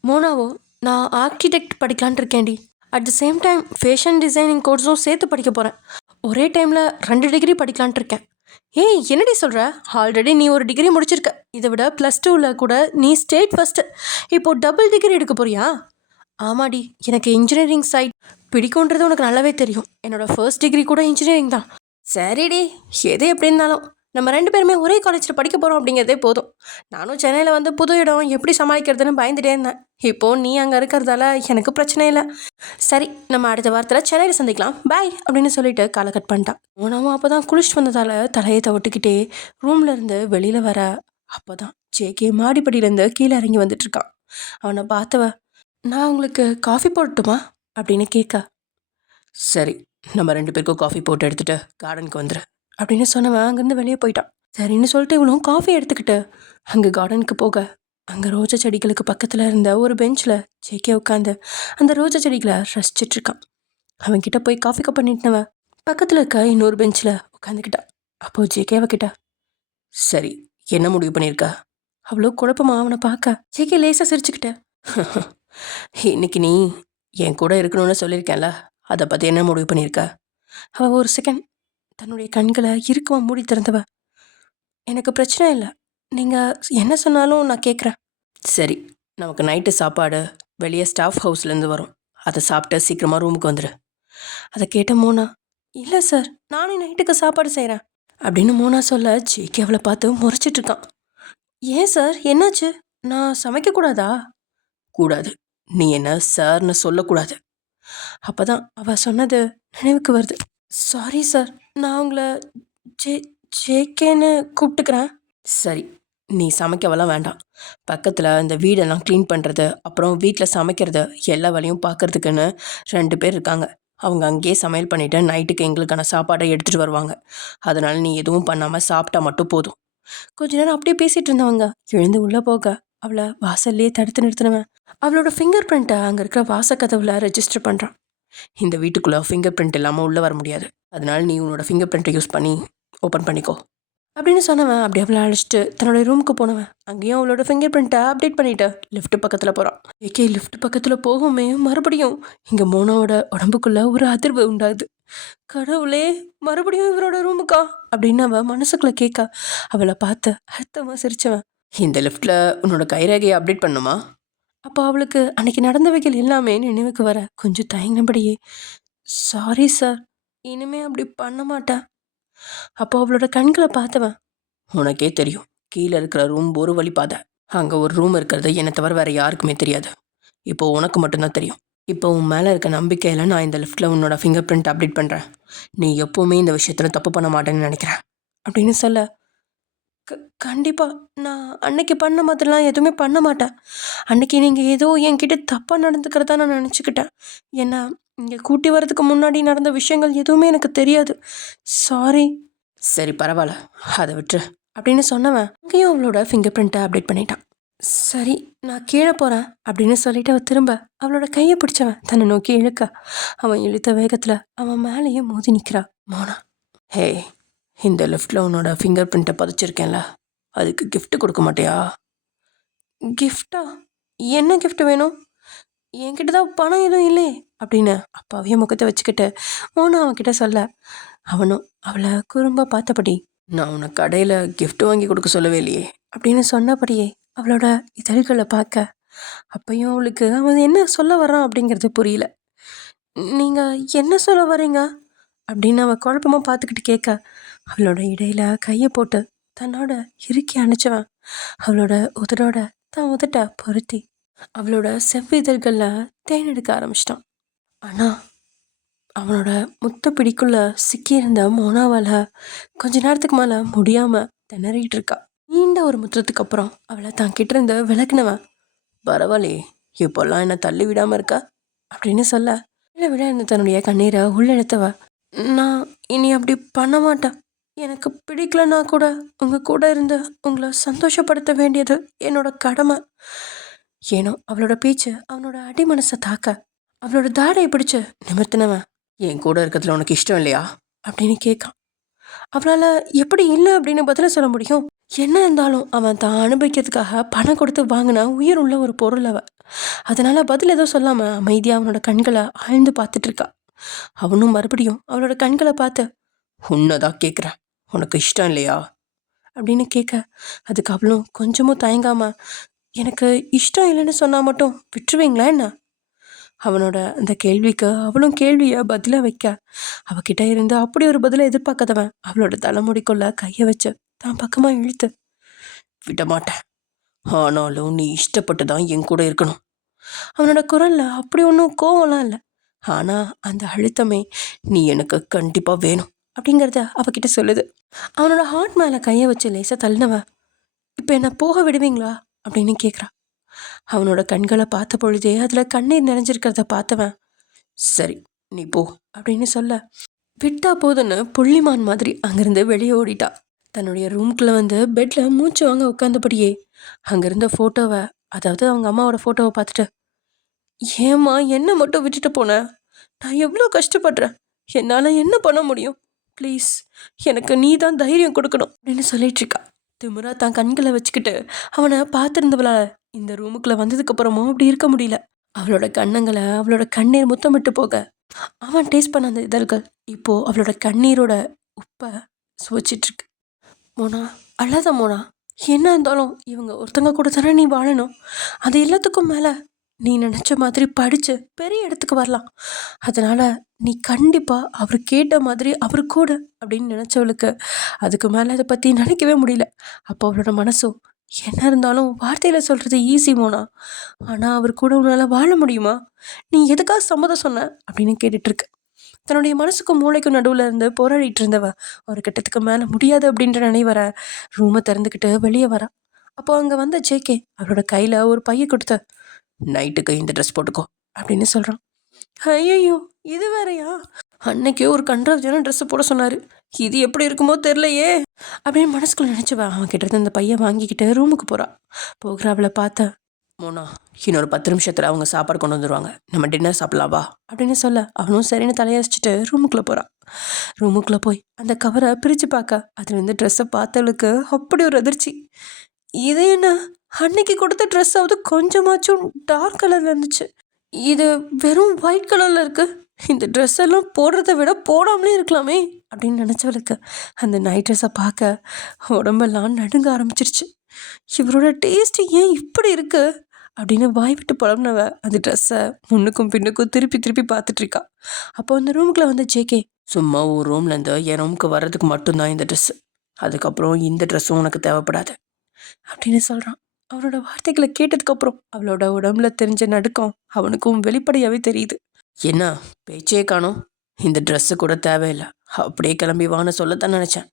மோனாவோ நான் ஆர்கிடெக்ட் படிக்கலான் இருக்கேன்டி, at the same time fashion designing கோர்ஸும் சேர்த்து படிக்க போகிறேன், ஒரே டைமில் 2 டிகிரி படிக்கலான்ட்டு இருக்கேன். ஏய் என்னடி சொல்கிற? ஆல்ரெடி நீ ஒரு டிகிரி முடிச்சிருக்க, இதை விட +2ல் கூட நீ ஸ்டேட் ஃபஸ்ட்டு, இப்போது டபுள் டிகிரி எடுக்க போறியா? ஆமாடி, எனக்கு இன்ஜினியரிங் சைட் பிடிக்குன்றது உனக்கு நல்லாவே தெரியும். என்னோடய ஃபர்ஸ்ட் டிகிரி கூட இன்ஜினியரிங் தான். சரிடி, எது எப்படி இருந்தாலும் நம்ம 2 பேருமே ஒரே காலேஜில் படிக்க போகிறோம் அப்படிங்கிறதே போதும். நானும் சென்னையில் வந்து புது இடம் எப்படி சமாளிக்கிறதுன்னு பயந்துட்டே இருந்தேன். இப்போது நீ அங்கே இருக்கிறதால எனக்கு பிரச்சனை இல்லை. சரி, நம்ம அடுத்த வாரத்தில் சென்னையில் சந்திக்கலாம், பாய் அப்படின்னு சொல்லிட்டு காலை கட் பண்ணிட்டான். உனவும் அப்போ தான் குளிச்சுட்டு வந்ததால் தலையை தவிட்டுக்கிட்டே ரூமில் இருந்து வெளியில் வர, அப்போ தான் ஜேகே மாடிப்படியிலேருந்து கீழே இறங்கி வந்துட்டுருக்கான். அவனை பார்த்தவ, நான் உங்களுக்கு காஃபி போடட்டுமா அப்படின்னு கேட்க, சரி நம்ம 2 பேருக்கும் காஃபி போட்டு எடுத்துகிட்டு கார்டனுக்கு வந்துடு அப்படின்னு சொன்னவன் அங்கேருந்து வெளியே போயிட்டான். சரின்னு சொல்லிட்டு இவளும் காஃபி எடுத்துக்கிட்டு அங்கே கார்டனுக்கு போக, அங்கே ரோஜா செடிகளுக்கு பக்கத்தில் இருந்த ஒரு பெஞ்சில் ஜேகே உட்காந்து அந்த ரோஜா செடிகளை ரசிச்சிட்ருக்கான். அவன்கிட்ட போய் காஃபி கப் பண்ணிட்டுனவன் பக்கத்தில் இருக்க இன்னொரு பெஞ்சில் உட்காந்துக்கிட்டான். அப்போது ஜேகே அவகிட்ட, சரி என்ன முடிவு பண்ணியிருக்கா? அவ்வளோ குழப்பமா அவனை பார்க்க ஜேகே லேசாக சிரிச்சுக்கிட்ட, இன்னைக்கு நீ என் கூட இருக்கணும்னு சொல்லியிருக்கேன்ல, அதை பற்றி என்ன முடிவு பண்ணியிருக்க? அவள் ஒரு செகண்ட் தன்னுடைய கண்களை இறுக்கமாக மூடி திறந்தவ, எனக்கு பிரச்சனை இல்லை, நீங்கள் என்ன சொன்னாலும் நான் கேட்குறேன். சரி, நமக்கு நைட்டு சாப்பாடு வெளியே ஸ்டாஃப் ஹவுஸ்லேருந்து வரும், அதை சாப்பிட்டு சீக்கிரமாக ரூமுக்கு வந்துடு. அதை கேட்ட மோனா, இல்லை சார் நானே நைட்டுக்கு சாப்பாடு செய்கிறேன் அப்படின்னு மோனா சொல்ல ஜேகே அவளை பார்த்து முறைச்சிட்ருக்கான். ஏன் சார் என்னாச்சு? நான் சமைக்கக்கூடாதா? கூடாது, நீ என்ன சார்னு சொல்லக்கூடாது. அப்போ தான் அவள் சொன்னது நினைவுக்கு வருது. சாரி சார், நான் உங்களை ஜேகேன்னு கூப்பிட்டுக்கிறேன். சரி, நீ சமைக்கவெல்லாம் வேண்டாம், பக்கத்தில் இந்த வீடெல்லாம் க்ளீன் பண்ணுறது அப்புறம் வீட்டில் சமைக்கிறது எல்லா வேலையும் பார்க்குறதுக்குன்னு 2 பேர் இருக்காங்க. அவங்க அங்கேயே சமையல் பண்ணிவிட்டு நைட்டுக்கு எங்களுக்கான சாப்பாடை எடுத்துகிட்டு வருவாங்க. அதனால் நீ எதுவும் பண்ணாமல் சாப்பிட்டா மட்டும் போதும். கொஞ்ச நேரம் அப்படியே பேசிகிட்டு இருந்தவங்க எழுந்து உள்ளே போக அவளை வாசல்லையே தடுத்து நிறுத்தினவன் அவளோட ஃபிங்கர் பிரிண்ட்டை அங்கே இருக்கிற வாசக்கதவில் ரெஜிஸ்டர் பண்ணுறான். இந்த வீட்டுக்குள்ளே ஃபிங்கர் பிரிண்ட் இல்லாமல் உள்ளே வர முடியாது, அதனால் நீ உன்னோட ஃபிங்கர் பிரிண்ட்டை யூஸ் பண்ணி ஓப்பன் பண்ணிக்கோ அப்படின்னு சொன்னவன் அப்படி அவளை அழைச்சிட்டு தன்னோட ரூமுக்கு போனவன் அங்கேயும் அவளோட ஃபிங்கர் பிரிண்ட்டை அப்டேட் பண்ணிவிட்டு லிஃப்ட் பக்கத்தில் போகிறான். ஏகே லிஃப்ட் பக்கத்தில் போகுமே மறுபடியும் இங்கே மோனாவோட உடம்புக்குள்ளே ஒரு அதிர்வு உண்டாகுது. கடவுளே, மறுபடியும் இவரோட ரூமுக்கா அப்படின்னு அவன் மனசுக்குள்ளே கேட்க அவளை பார்த்து அர்த்தமாக சிரிச்சவன், இந்த லிஃப்ட்டில் உன்னோட கைரேகையை அப்டேட் பண்ணுமா? அப்போ அவளுக்கு அன்னைக்கு நடந்தவைகள் எல்லாமே நினைவுக்கு வர கொஞ்சம் தயங்கினபடியே, சாரி சார், இனிமே அப்படி பண்ண மாட்டேன். அப்போ அவளோட கண்களை பார்த்தவன், உனக்கே தெரியும் கீழே இருக்கிற ரூம் ஒரு வழி பாதை, அங்கே ஒரு ரூம் இருக்கிறது என்னை தவிர வேறு யாருக்குமே தெரியாது, இப்போ உனக்கு மட்டும்தான் தெரியும். இப்போ உன் மேலே இருக்க நம்பிக்கையில் நான் இந்த லிஃப்ட்டில் உன்னோட ஃபிங்கர் பிரிண்ட் அப்டேட் பண்ணுறேன். நீ எப்போவுமே இந்த விஷயத்தில் தப்பு பண்ண மாட்டேன்னு நினைக்கிறேன் அப்படின்னு சொல்ல, கண்டிப்பாக நான் அன்னைக்கு பண்ண மாதிரிலாம் எதுவுமே பண்ண மாட்டேன். அன்னைக்கு நீங்கள் ஏதோ என்கிட்ட தப்பாக நடந்துக்கிறதா நான் நினச்சிக்கிட்டேன். ஏன்னா இங்கே கூட்டி வரதுக்கு முன்னாடி நடந்த விஷயங்கள் எதுவுமே எனக்கு தெரியாது. சாரி. சரி பரவாயில்ல, அதை விட்டுரு அப்படின்னு சொன்னவன் அங்கேயும் அவளோட ஃபிங்கர் பிரிண்ட்டை அப்டேட் பண்ணிட்டான். சரி நான் கீழே போகிறேன் அப்படின்னு சொல்லிட்டு அவள் திரும்ப அவளோட கையை பிடிச்சவன் தன்னை நோக்கி இழுக்க, அவன் இழுத்த வேகத்தில் அவன் மேலேயே மோதி நிற்கிறா மோனா. ஹே, இந்த லிஃப்ட்டில் உன்னோட ஃபிங்கர் பிரிண்ட்டை பதிச்சிருக்கேன்ல, அதுக்கு gift கொடுக்க மாட்டியா? கிஃப்டா? என்ன gift வேணும்? என்கிட்ட தான் பணம் எதுவும் இல்லையே அப்படின்னு அப்பாவையே முகத்தை வச்சுக்கிட்டு மோனா அவன்கிட்ட சொல்ல, அவனும் அவளை குறும்ப பார்த்தபடி, நான் உன்னை கடையில் gift வாங்கி கொடுக்க சொல்லவே இல்லையே அப்படின்னு சொன்னபடியே அவளோட இதழ்களை பார்க்க, அப்பையும் அவளுக்கு அவன் என்ன சொல்ல வர்றான் அப்படிங்கிறது புரியல. நீங்கள் என்ன சொல்ல வரீங்க அப்படின்னு அவள் குழப்பமாக பார்த்துக்கிட்டு கேட்க, அவளோட இடையில கையை போட்டு தன்னோட இறுக்கி அணைச்சவன் அவளோட உதடோட தான் உதட்ட பொருத்தி அவளோட செவ்விதழ்களில் தேன் எடுக்க ஆரம்பிச்சிட்டான். ஆனால் அவனோட முத்த பிடிக்குள்ள சிக்கியிருந்த மோனாவால் கொஞ்ச நேரத்துக்கு மேலே முடியாமல் திணறிட்டு இருக்கா. நீண்ட ஒரு முற்றத்துக்கு அப்புறம் அவளை தான் கிட்ட இருந்து விளக்குனவன், பரவாயில்லையே இப்போல்லாம் என்ன தள்ளி விடாமல் இருக்கா அப்படின்னு சொல்ல, விட இருந்த தன்னுடைய கண்ணீரை உள்ளெடுத்தவ, நான் இனி அப்படி பண்ண மாட்டேன். எனக்கு பிடிக்கலன்னா கூட உங்கள் கூட இருந்து உங்களை சந்தோஷப்படுத்த வேண்டியது என்னோட கடமை. ஏனோ அவளோட பேச்சு அவனோட அடி மனசை தாக்க, அவளோட தாடையை பிடிச்சு நிமிர்த்தினவன், என் கூட இருக்கிறதுல உனக்கு இஷ்டம் இல்லையா அப்படின்னு கேட்கான். அவளால் எப்படி இல்லை அப்படின்னு பதில சொல்ல முடியும்? என்ன இருந்தாலும் அவன் தான் அனுபவிக்கிறதுக்காக பணம் கொடுத்து வாங்கினா உயிர் உள்ள ஒரு பொருள் அவ. அதனால பதில் எதுவும் சொல்லாமல் அமைதியாக அவனோட கண்களை ஆழ்ந்து பார்த்துட்டு இருக்கா. அவனும் மறுபடியும் அவளோட கண்களை பார்த்து, உன்னதான் கேட்குறேன், உனக்கு இஷ்டம் இல்லையா அப்படின்னு கேட்க, அதுக்கு அவளும் கொஞ்சமும் தயங்காம, எனக்கு இஷ்டம் இல்லைன்னு சொன்னால் மட்டும் விட்டுருவீங்களா என்ன? அவனோட அந்த கேள்விக்கு அவளும் கேள்வியை பதிலாக வைக்க, அவகிட்ட இருந்து அப்படி ஒரு பதிலை எதிர்பார்க்காதவன் அவளோட தலைமுடிக்குள்ள கையை வச்சு தான் பக்கமாக இழுத்து, விட மாட்டேன், ஆனாலும் நீ இஷ்டப்பட்டு தான் என் கூட இருக்கணும். அவனோட குரல்ல அப்படி ஒன்றும் கோவம்லாம் இல்லை, ஆனால் அந்த அழுத்தமே நீ எனக்கு கண்டிப்பாக வேணும் அப்படிங்கிறத அவகிட்ட சொல்லுது. அவனோட ஹார்ட் மேலே கையை வச்சு லேசாக தள்ளினவ, இப்போ என்ன போக விடுவீங்களா அப்படின்னு கேட்குறா. அவனோட கண்களை பார்த்த பொழுதே அதில் கண்ணீர் நிறைஞ்சிருக்கிறத பார்த்தவன், சரி நீ போ அப்படின்னு சொல்ல, விட்டா போதுன்னு புள்ளிமான் மாதிரி அங்கேருந்து வெளியே ஓடிட்டா. தன்னுடைய ரூம்குள்ளே வந்து பெட்டில் மூச்சு வாங்க உட்காந்தபடியே அங்கேருந்த ஃபோட்டோவை, அதாவது அவங்க அம்மாவோட ஃபோட்டோவை பார்த்துட்டு, ஏம்மா என்ன மட்டும் விட்டுட்டு போனேன், நான் எவ்வளோ கஷ்டப்படுறேன், என்னால் என்ன பண்ண முடியும், ப்ளீஸ் எனக்கு நீ தான் தைரியம் கொடுக்கணும் அப்படின்னு சொல்லிட்டு இருக்கா. திமுறா தான் கண்களை வச்சுக்கிட்டு அவனை பார்த்துருந்தவளால் இந்த ரூமுக்குள்ளே வந்ததுக்கப்புறமும் அப்படி இருக்க முடியல. அவளோட கண்ணங்களை அவளோட கண்ணீர் முத்தமிட்டு போக அவன் டேஸ்ட் பண்ண அந்த இதழ்கள் இப்போது அவளோட கண்ணீரோட உப்பை சுவைச்சிட்ருக்கு. மோனா அழாத மோனா, என்ன இருந்தாலும் இவங்க ஒருத்தங்க கூட தானே நீ வாழணும். அது எல்லாத்துக்கும் மேலே நீ நினச்ச மாதிரி படித்து பெரிய இடத்துக்கு வரலாம். அதனால் நீ கண்டிப்பாக அவர் கேட்ட மாதிரி அவர் கூட அப்படின்னு நினச்சவளுக்கு அதுக்கு மேலே அதை பற்றி நினைக்கவே முடியல. அப்போ அவளோட மனசும், என்ன இருந்தாலும் வார்த்தையில் சொல்கிறது ஈஸி மோனா, ஆனால் அவர் கூட உன்னால் வாழ முடியுமா, நீ எதுக்காக சம்மதம் சொன்ன அப்படின்னு கேட்டுட்ருக்கு. தன்னுடைய மனசுக்கும் மூளைக்கும் நடுவில் இருந்து போராடிட்டு இருந்தவ ஒரு கட்டத்துக்கு மேலே முடியாது அப்படின்ற நினைவர ரூமை திறந்துக்கிட்டு வெளியே வரா. அப்போ அங்கே வந்த ஜேகே அவளோட கையில் ஒரு பைய கொடுத்த, நைட்டுக்கு இந்த ட்ரெஸ் போட்டுக்கோ அப்படின்னு சொல்கிறான். ஐயோ இது வேறையா, அன்னைக்கே ஒரு கன்றாவியான ட்ரெஸ்ஸை போட சொன்னார், இது எப்படி இருக்குமோ தெரிலையே அப்படின்னு மனசுக்குள்ள நினச்சவ அவன் கிட்ட அந்த பையன் வாங்கிக்கிட்டு ரூமுக்கு போகிறா. போகிற அவளை பார்த்த, மோனா இன்னொரு 10 நிமிஷத்தில் அவங்க சாப்பாடு கொண்டு வந்துடுவாங்க, நம்ம டின்னர் சாப்பிடலாம் வா அப்படின்னு சொல்ல அவனும் சரின்னு தலையசிச்சுட்டு ரூமுக்குள்ளே போகிறான். ரூமுக்குள்ளே போய் அந்த கவரை பிரித்து பார்க்க அதுலேருந்து ட்ரெஸ்ஸை பார்த்தவளுக்கு அப்படி ஒரு அதிர்ச்சி. இது என்ன, அன்னைக்கு கொடுத்த ட்ரெஸ்ஸாவது கொஞ்சமாச்சும் டார்க் கலரில் இருந்துச்சு, இது வெறும் ஒயிட் கலரில் இருக்குது, இந்த ட்ரெஸ் எல்லாம் போடுறத விட போடாமலே இருக்கலாமே அப்படின்னு நினச்சவளுக்கு அந்த நைட் ட்ரெஸ்ஸை பார்க்க உடம்பெல்லாம் நடுங்க ஆரம்பிச்சிருச்சு. இவரோட டேஸ்ட்டு ஏன் இப்படி இருக்கு அப்படின்னு வாய் விட்டு புலம்புனவ அந்த ட்ரெஸ்ஸை முன்னுக்கும் பின்னுக்கும் திருப்பி திருப்பி பார்த்துட்ருக்கா. அப்போ அந்த ரூமுக்குள்ளே வந்து ஜேகே, சும்மா ஒரு ரூம்லேருந்து என் ரூமுக்கு வர்றதுக்கு மட்டும்தான் இந்த ட்ரெஸ்ஸு, அதுக்கப்புறம் இந்த ட்ரெஸ்ஸும் உனக்கு தேவைப்படாது அப்படின்னு சொல்கிறான். அவனோட வார்த்தைகளை கேட்டதுக்கப்புறம் அவளோட உடம்புல தெரிஞ்ச நடுக்கம் அவனுக்கும் வெளிப்படையாகவே தெரியுது. என்ன பேச்சே காணோம், இந்த ட்ரெஸ்ஸு கூட தேவையில்லை, அப்படியே கிளம்பி வான்னு சொல்லத்தான் நினச்சேன்.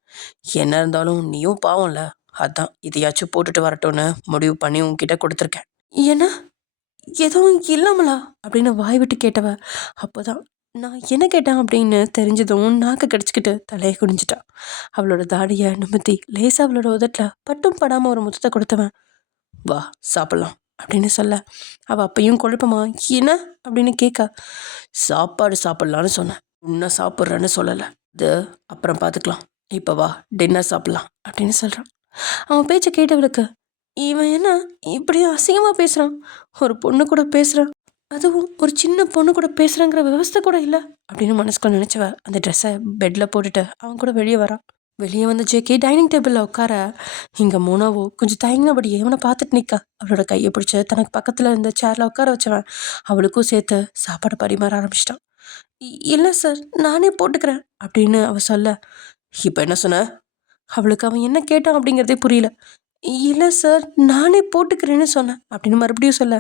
என்ன இருந்தாலும் நீயும் பாவம்ல, அதான் இதையாச்சும் போட்டுட்டு வரட்டும்னு முடிவு பண்ணி உன்கிட்ட கொடுத்துருக்கேன். என்ன எதுவும் இல்லாமலா அப்படின்னு வாய் விட்டு கேட்டவ அப்போதான் நான் என்ன கேட்டேன் அப்படின்னு தெரிஞ்சதும் நாக்க கடிச்சிக்கிட்டு தலையை குனிஞ்சிட்டான். அவளோட தாடியை நிமித்தி லேசா அவளோட உதட்டில் பட்டும் படாமல் ஒரு முத்தத்தை கொடுத்தவன் வா சாப்பிட்லாம் அப்படின்னு சொல்ல அவள் அப்பையும் குழப்பமா என்ன அப்படின்னு கேட்க சாப்பாடு சாப்பிட்லான்னு சொன்னேன், இன்னும் சாப்பிட்றேன்னு சொல்லலை, அது அப்புறம் பார்த்துக்கலாம், இப்போ வா டின்னர் சாப்பிட்லாம் அப்படின்னு சொல்கிறான். அவன் பேச்சை கேட்டவளுக்கு இவன் என்ன இப்படி அசிங்கமாக பேசுகிறான், ஒரு பொண்ணு கூட பேசுகிறான், அதுவும் ஒரு சின்ன பொண்ணு கூட பேசுகிறாங்கிற விவஸ்தை கூட இல்லை அப்படின்னு மனசுக்குள்ள நினச்சவ அந்த ட்ரெஸ்ஸை பெட்டில் போட்டுட்டு அவன் கூட வெளியே வரான். வெளியே வந்து ஜேகே டைனிங் டேபிளில் உட்கார இங்கே மோனாவோ கொஞ்சம் தயங்கினபடியே அவனை பார்த்துட்டு நிற்கா. அவளோட கையை பிடிச்சி தனக்கு பக்கத்தில் இருந்த சேரில் உட்கார வச்சவன் அவளுக்கும் சேர்த்து சாப்பாடு பரிமாற ஆரம்பிச்சிட்டான். இல்லை சார் நானே போட்டுக்கிறேன் அப்படின்னு அவள் சொல்ல இப்போ என்ன சொன்ன? அவளுக்கு அவன் என்ன கேட்டான் அப்படிங்கிறதே புரியல. இல்லை சார் நானே போட்டுக்கிறேன்னு சொன்னேன் அப்படின்னு மறுபடியும் சொல்ல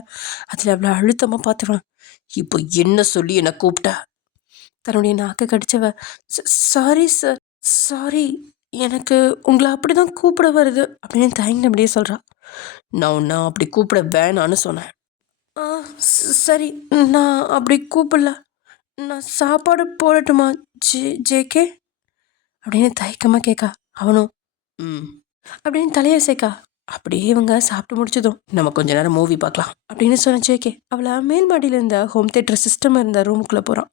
அதில் அவ்வளோ அழுத்தமாக பார்த்துவான். இப்போ என்ன சொல்லி என்னை கூப்பிட்ட? தன்னுடைய நாக்கை கடிச்சவ சாரி சார், சாரி, எனக்கு உங்களை அப்படி தான் கூப்பிட வருது அப்படின்னு தயங்கினபடியே சொல்கிறான். நான் உன்னை அப்படி கூப்பிட வேணான்னு சொன்னேன். ஆ சரி, நான் அப்படி கூப்பிடல, நான் சாப்பாடு போடட்டுமா ஜேகே அப்படின்னு தயக்கமாக கேட்கா. அவனும் அப்படின்னு தலையை சேர்க்கா. அப்படியே இவங்க சாப்பிட்டு முடிச்சதும் நம்ம கொஞ்ச நேரம் மூவி பார்க்கலாம் அப்படின்னு சொன்ன ஜேகே அவளை மேல் மாடியில் இருந்த ஹோம் தேட்டர் சிஸ்டம் இருந்த ரூமுக்குள்ளே போகிறான்.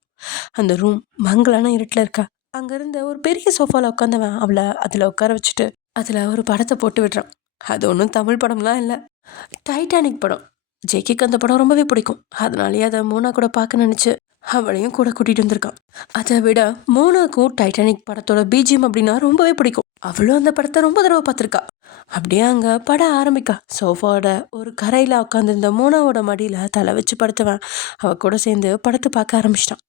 அந்த ரூம் மங்களான இருட்டில் இருக்கா. அங்கேருந்த ஒரு பெரிய சோஃபாவில் உட்காந்தவன் அவளை அதில் உட்கார வச்சுட்டு அதில் ஒரு படத்தை போட்டு விடுறான். அது ஒன்றும் தமிழ் படம்லாம் இல்லை, டைட்டானிக் படம். ஜேகேக்கு அந்த படம் ரொம்பவே பிடிக்கும், அதனாலேயே அதை மோனா கூட பார்க்க நினச்சி அவளையும் கூட கூட்டிகிட்டு வந்திருக்கான். அதை விட மோனாக்கும் டைட்டானிக் படத்தோட பிஜிஎம் அப்படின்னா ரொம்பவே பிடிக்கும். அவளும் அந்த படத்தை ரொம்ப தடவை பார்த்துருக்கா. அப்படியே அங்கே படம் ஆரம்பிக்கா. சோஃபாவோட ஒரு கரையில் உட்காந்துருந்த மோனாவோட மடியில் தலை வச்சு படுத்தவன் அவள் கூட சேர்ந்து படத்தை பார்க்க ஆரம்பிச்சிட்டான்.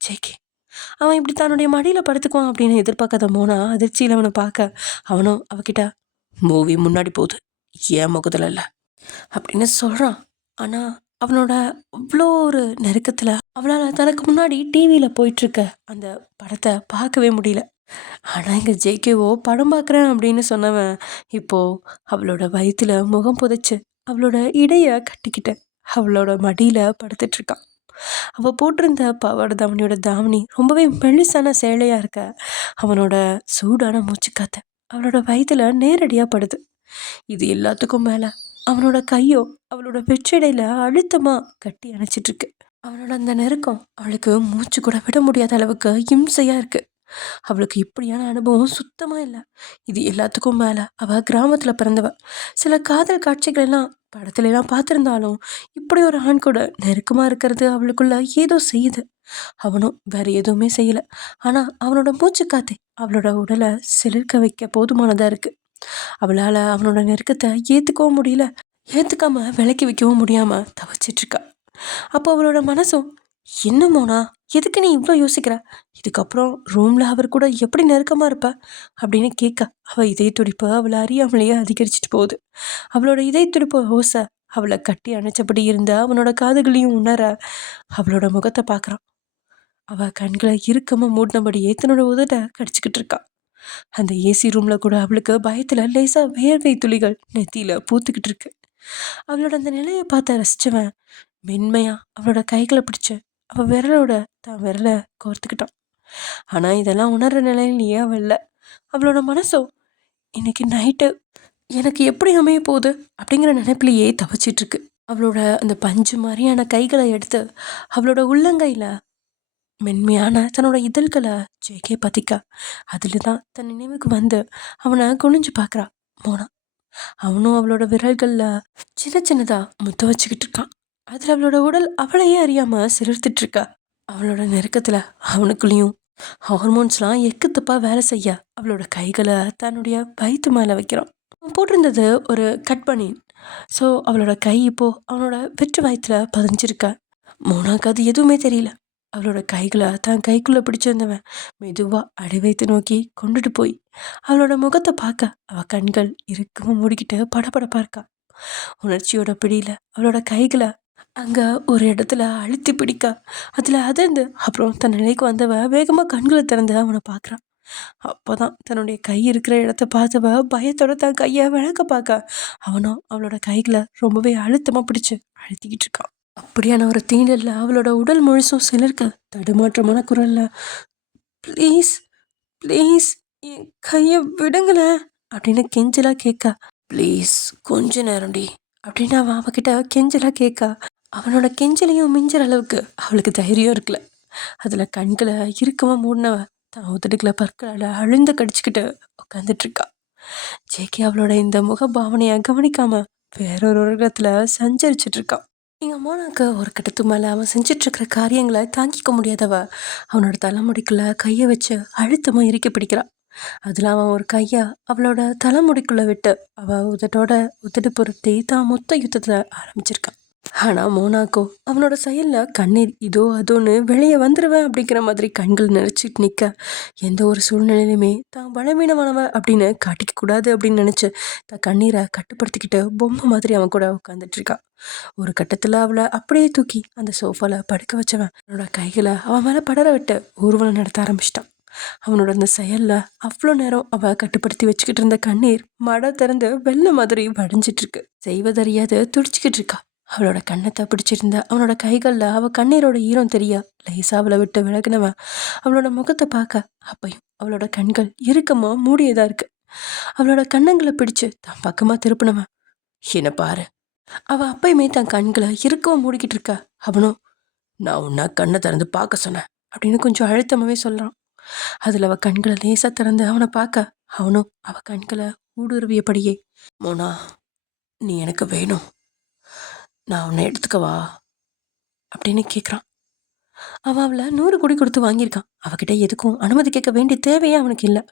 ஜேகே அவன் இப்படி தன்னுடைய மடியில் படுத்துக்குவான் அப்படின்னு எதிர்பார்க்காத மோனா அதிர்ச்சியில் அவனை பார்க்க அவனும் அவகிட்ட மூவி முன்னாடி போகுது, ஏன் முகத்தில் இல்லை அப்படின்னு சொல்கிறான். ஆனால் அவனோட அவ்வளோ ஒரு நெருக்கத்தில் அவளால் தனக்கு முன்னாடி டிவியில் போயிட்டுருக்க அந்த படத்தை பார்க்கவே முடியல. ஆனால் இங்கே ஜேகேவோ படம் பார்க்குறேன் அப்படின்னு சொன்னவன் இப்போது அவளோட வயிற்றில் முகம் புதைச்சு அவளோட இடையை கட்டிக்கிட்டு அவளோட மடியில் படுத்துட்ருக்கான். அவள் போட்டிருந்த பாவாடை தாவணியோட தாவணி ரொம்பவே மெல்லிசான சேலையாக இருக்க அவனோட சூடான மூச்சு காற்று அவளோட வயிற்றில் நேரடியாக படுது. இது எல்லாத்துக்கும் மேலே அவனோட கையோ அவளோட வெற்றிடையில் அழுத்தமாக கட்டி அணைச்சிட்ருக்கு. அவனோட அந்த நெருக்கம் அவளுக்கு மூச்சு கூட விட முடியாத அளவுக்கு இம்சையாக இருக்குது. அவளுக்கு இப்படியான அனுபவம் சுத்தமாக இல்லை. இது எல்லாத்துக்கும் மேலே அவள் கிராமத்தில் பிறந்தவ. சில காதல் காட்சிகள் எல்லாம் படத்துலலாம் பார்த்துருந்தாலும் இப்படி ஒரு ஆண் கூட நெருக்கமாக இருக்கிறது அவளுக்குள்ள ஏதோ செய்யுது. அவனும் வேற எதுவுமே செய்யலை, ஆனால் அவனோட மூச்சு காத்தே அவளோட உடலை சிலிர்க்க வைக்க போதுமானதாக இருக்குது. அவளால் அவனோட நெருக்கத்தை ஏற்றுக்கவும் முடியல, ஏற்றுக்காம விலக்கி வைக்கவும் முடியாமல் தவிச்சிட்ருக்கா. அப்போ அவளோட மனசும் என்ன மோனா, எதுக்கு நீ இவ்வளோ யோசிக்கிற, இதுக்கப்புறம் ரூமில் அவர் கூட எப்படி நெருக்கமாக இருப்ப அப்படின்னு கேட்க அவள் இதய துடிப்பு அவளை அறியாமலேயே அதிகரிச்சிட்டு போகுது. அவளோட இதய துடிப்பு ஓசை அவளை கட்டி அணைச்சபடி இருந்த அவனோட காதுகளையும் உணர அவளோட முகத்தை பார்க்குறான். அவள் கண்களை இறுக்கமாக மூடினபடியே தன்னோட உதட்ட கடிச்சிக்கிட்டு இருக்கா. அந்த ஏசி ரூமில் கூட அவளுக்கு பயத்தில் லேசாக வேர்வை துளிகள் நெத்தியில் பூத்துக்கிட்டு இருக்கு. அவளோட அந்த நிலையை பார்த்து ரசிச்சவன் மென்மையா அவளோட கைகளை பிடிச்சு அவள் விரலோட தான் விரலை கோர்த்துக்கிட்டான். ஆனால் இதெல்லாம் உணர்ற நிலையிலேயே அவள் இல்லை. அவளோட மனசோ இன்னைக்கு நைட்டு எனக்கு எப்படி அமைய போகுது அப்படிங்கிற நினைப்பிலேயே தவச்சிட்ருக்கு. அவளோட அந்த பஞ்சு மாதிரியான கைகளை எடுத்து அவளோட உள்ளங்கையில் மென்மையான தன்னோட இதழ்களை ஜேகே பதிக்க அதில் தான் தன் நினைவுக்கு வந்து அவனை குனிஞ்சு பார்க்குறா மோனா. அவனும் அவளோட விரல்களில் சின்ன சின்னதாக முத்த வச்சுக்கிட்டு இருக்கான். அதில் அவளோட உடல் அவளையே அறியாமல் சிலிர்த்துட்ருக்கா. அவளோட நெருக்கத்தில் அவனுக்குள்ளேயும் ஹார்மோன்ஸ்லாம் எக்கு தப்பாக வேலை செய்ய அவளோட கைகளை தன்னுடைய வயிற்று மேலே வைக்கிறான். அவன் போட்டிருந்தது ஒரு கட் பண்ணி. ஸோ அவளோட கை இப்போது அவனோட வெற்று வயிற்றில் பதிஞ்சிருக்கா. மோனாக்கு அது எதுவுமே தெரியல. அவளோட கைகளை தன் கைக்குள்ளே பிடிச்சிருந்தவன் மெதுவாக அடி வைத்து நோக்கி கொண்டுட்டு போய் அவளோட முகத்தை பார்க்க அவள் கண்கள் இறுக்கமாக மூடிக்கிட்டு படபடப்பாக இருக்கா. உணர்ச்சியோட பிடியில் அவளோட கைகளை அங்கே ஒரு இடத்துல அழுத்தி பிடிக்க அதில் அதிர்ந்து அப்புறம் தன் நிலைக்கு வந்தவ வேகமாக கண்களை திறந்து அவனை பார்க்குறான். அப்போதான் தன்னுடைய கை இருக்கிற இடத்த பார்த்தவ பயத்தோட தன் கையை விளக்க பார்க்க அவனும் அவளோட கைகளை ரொம்பவே அழுத்தமாக பிடிச்சு அழுத்திக்கிட்டு இருக்கான். அப்படியான ஒரு தீண்டல்ல அவளோட உடல் முழுசும் சிலருக்கு தடுமாற்றமான குரல்ல, ப்ளீஸ் ப்ளீஸ் என் கையை விடுங்கள அப்படின்னு கெஞ்சலா கேட்க, ப்ளீஸ் கொஞ்ச நேரம்டி அப்படின்னு அவன் அவகிட்ட கெஞ்சலா கேட்க அவனோட கெஞ்சலையும் மிஞ்சுற அளவுக்கு அவளுக்கு தைரியம் இருக்குல்ல. அதில் கண்களை இறுக்கமாக மூடினவ தான் உதடுகளை பற்களால் அழுந்து கடிச்சுக்கிட்டு உட்காந்துட்டு இருக்கா. ஜேகே அவளோட இந்த முக பாவனையை கவனிக்காம வேறொரு உலகத்தில் சஞ்சரிச்சிட்டு இருக்கான். எங்கள் மோனாக்கு ஒரு கட்டத்துக்கு மேலே அவன் செஞ்சிட்ருக்கிற காரியங்களை தாங்கிக்க முடியாதவ அவனோட தலைமுடிக்குள்ளே கையை வச்சு அழுத்தமாக இறுக்கி பிடிக்கிறான். அதில் அவன் ஒரு கையை அவளோட தலைமுடிக்குள்ளே விட்டு அவள் உதடு பொருத்தி தான் மொத்த யுத்தத்தை ஆரம்பிச்சிருக்கான். ஆனால் மோனாக்கோ அவனோட செயலில் கண்ணீர் இதோ அதோன்னு வெளியே வந்துடுவேன் அப்படிங்கிற மாதிரி கண்கள் நினச்சிட்டு நிற்க, எந்த ஒரு சூழ்நிலையிலுமே தான் பலவீனமானவ அப்படின்னு காட்டிக்க கூடாது அப்படின்னு நினச்சி தான் கண்ணீரை கட்டுப்படுத்திக்கிட்டு பொம்மை மாதிரி அவன் கூட உட்காந்துட்டு இருக்கான். ஒரு கட்டத்தில் அவளை அப்படியே தூக்கி அந்த சோஃபாவில் படுக்க வச்சவன் அவனோட கைகளை அவன் மேலே படர விட்டு ஊர்வலம் நடத்த ஆரம்பிச்சிட்டான். அவனோட அந்த செயலில் அவ்வளோ நேரம் அவள் கட்டுப்படுத்தி வச்சுக்கிட்டு இருந்த கண்ணீர் மழை திறந்து வெள்ளை மாதிரி வடிஞ்சிட்டு இருக்கு. செய்வதறியாது துடிச்சிக்கிட்டு இருக்கா. அவளோட கண்ணத்தை பிடிச்சிருந்த அவனோட கைகளில் அவள் கண்ணீரோட ஈரம் தெரிய லேசா அவளை விட்டு விலகினவன் அவளோட முகத்தை பார்க்க அப்பையும் அவளோட கண்கள் இறுக்கமா மூடியதா இருக்கு. அவளோட கண்ணங்களை பிடிச்சு தான் பக்கமா திருப்பினவன், என்ன பாரு. அவள் அப்பயுமே தன் கண்களை இறுக்கமா மூடிக்கிட்டு இருக்கா. அவனும், நான் உன்னை கண்ணை திறந்து பார்க்க சொன்னேன் அப்படின்னு கொஞ்சம் அழுத்தமாவே சொல்றான். அதில் அவள் கண்களை லேசா திறந்து அவனை பார்க்க அவனும் அவள் கண்களை ஊடுருவியபடியே, மோனா நீ எனக்கு வேணும், நான் உன்னை எடுத்துக்கவா அப்படின்னு கேட்குறான். அவன் அவளை 100 கோடி கொடுத்து வாங்கியிருக்கான். அவகிட்ட எதுக்கும் அனுமதி கேட்க வேண்டிய தேவையே அவனுக்கு இல்லை.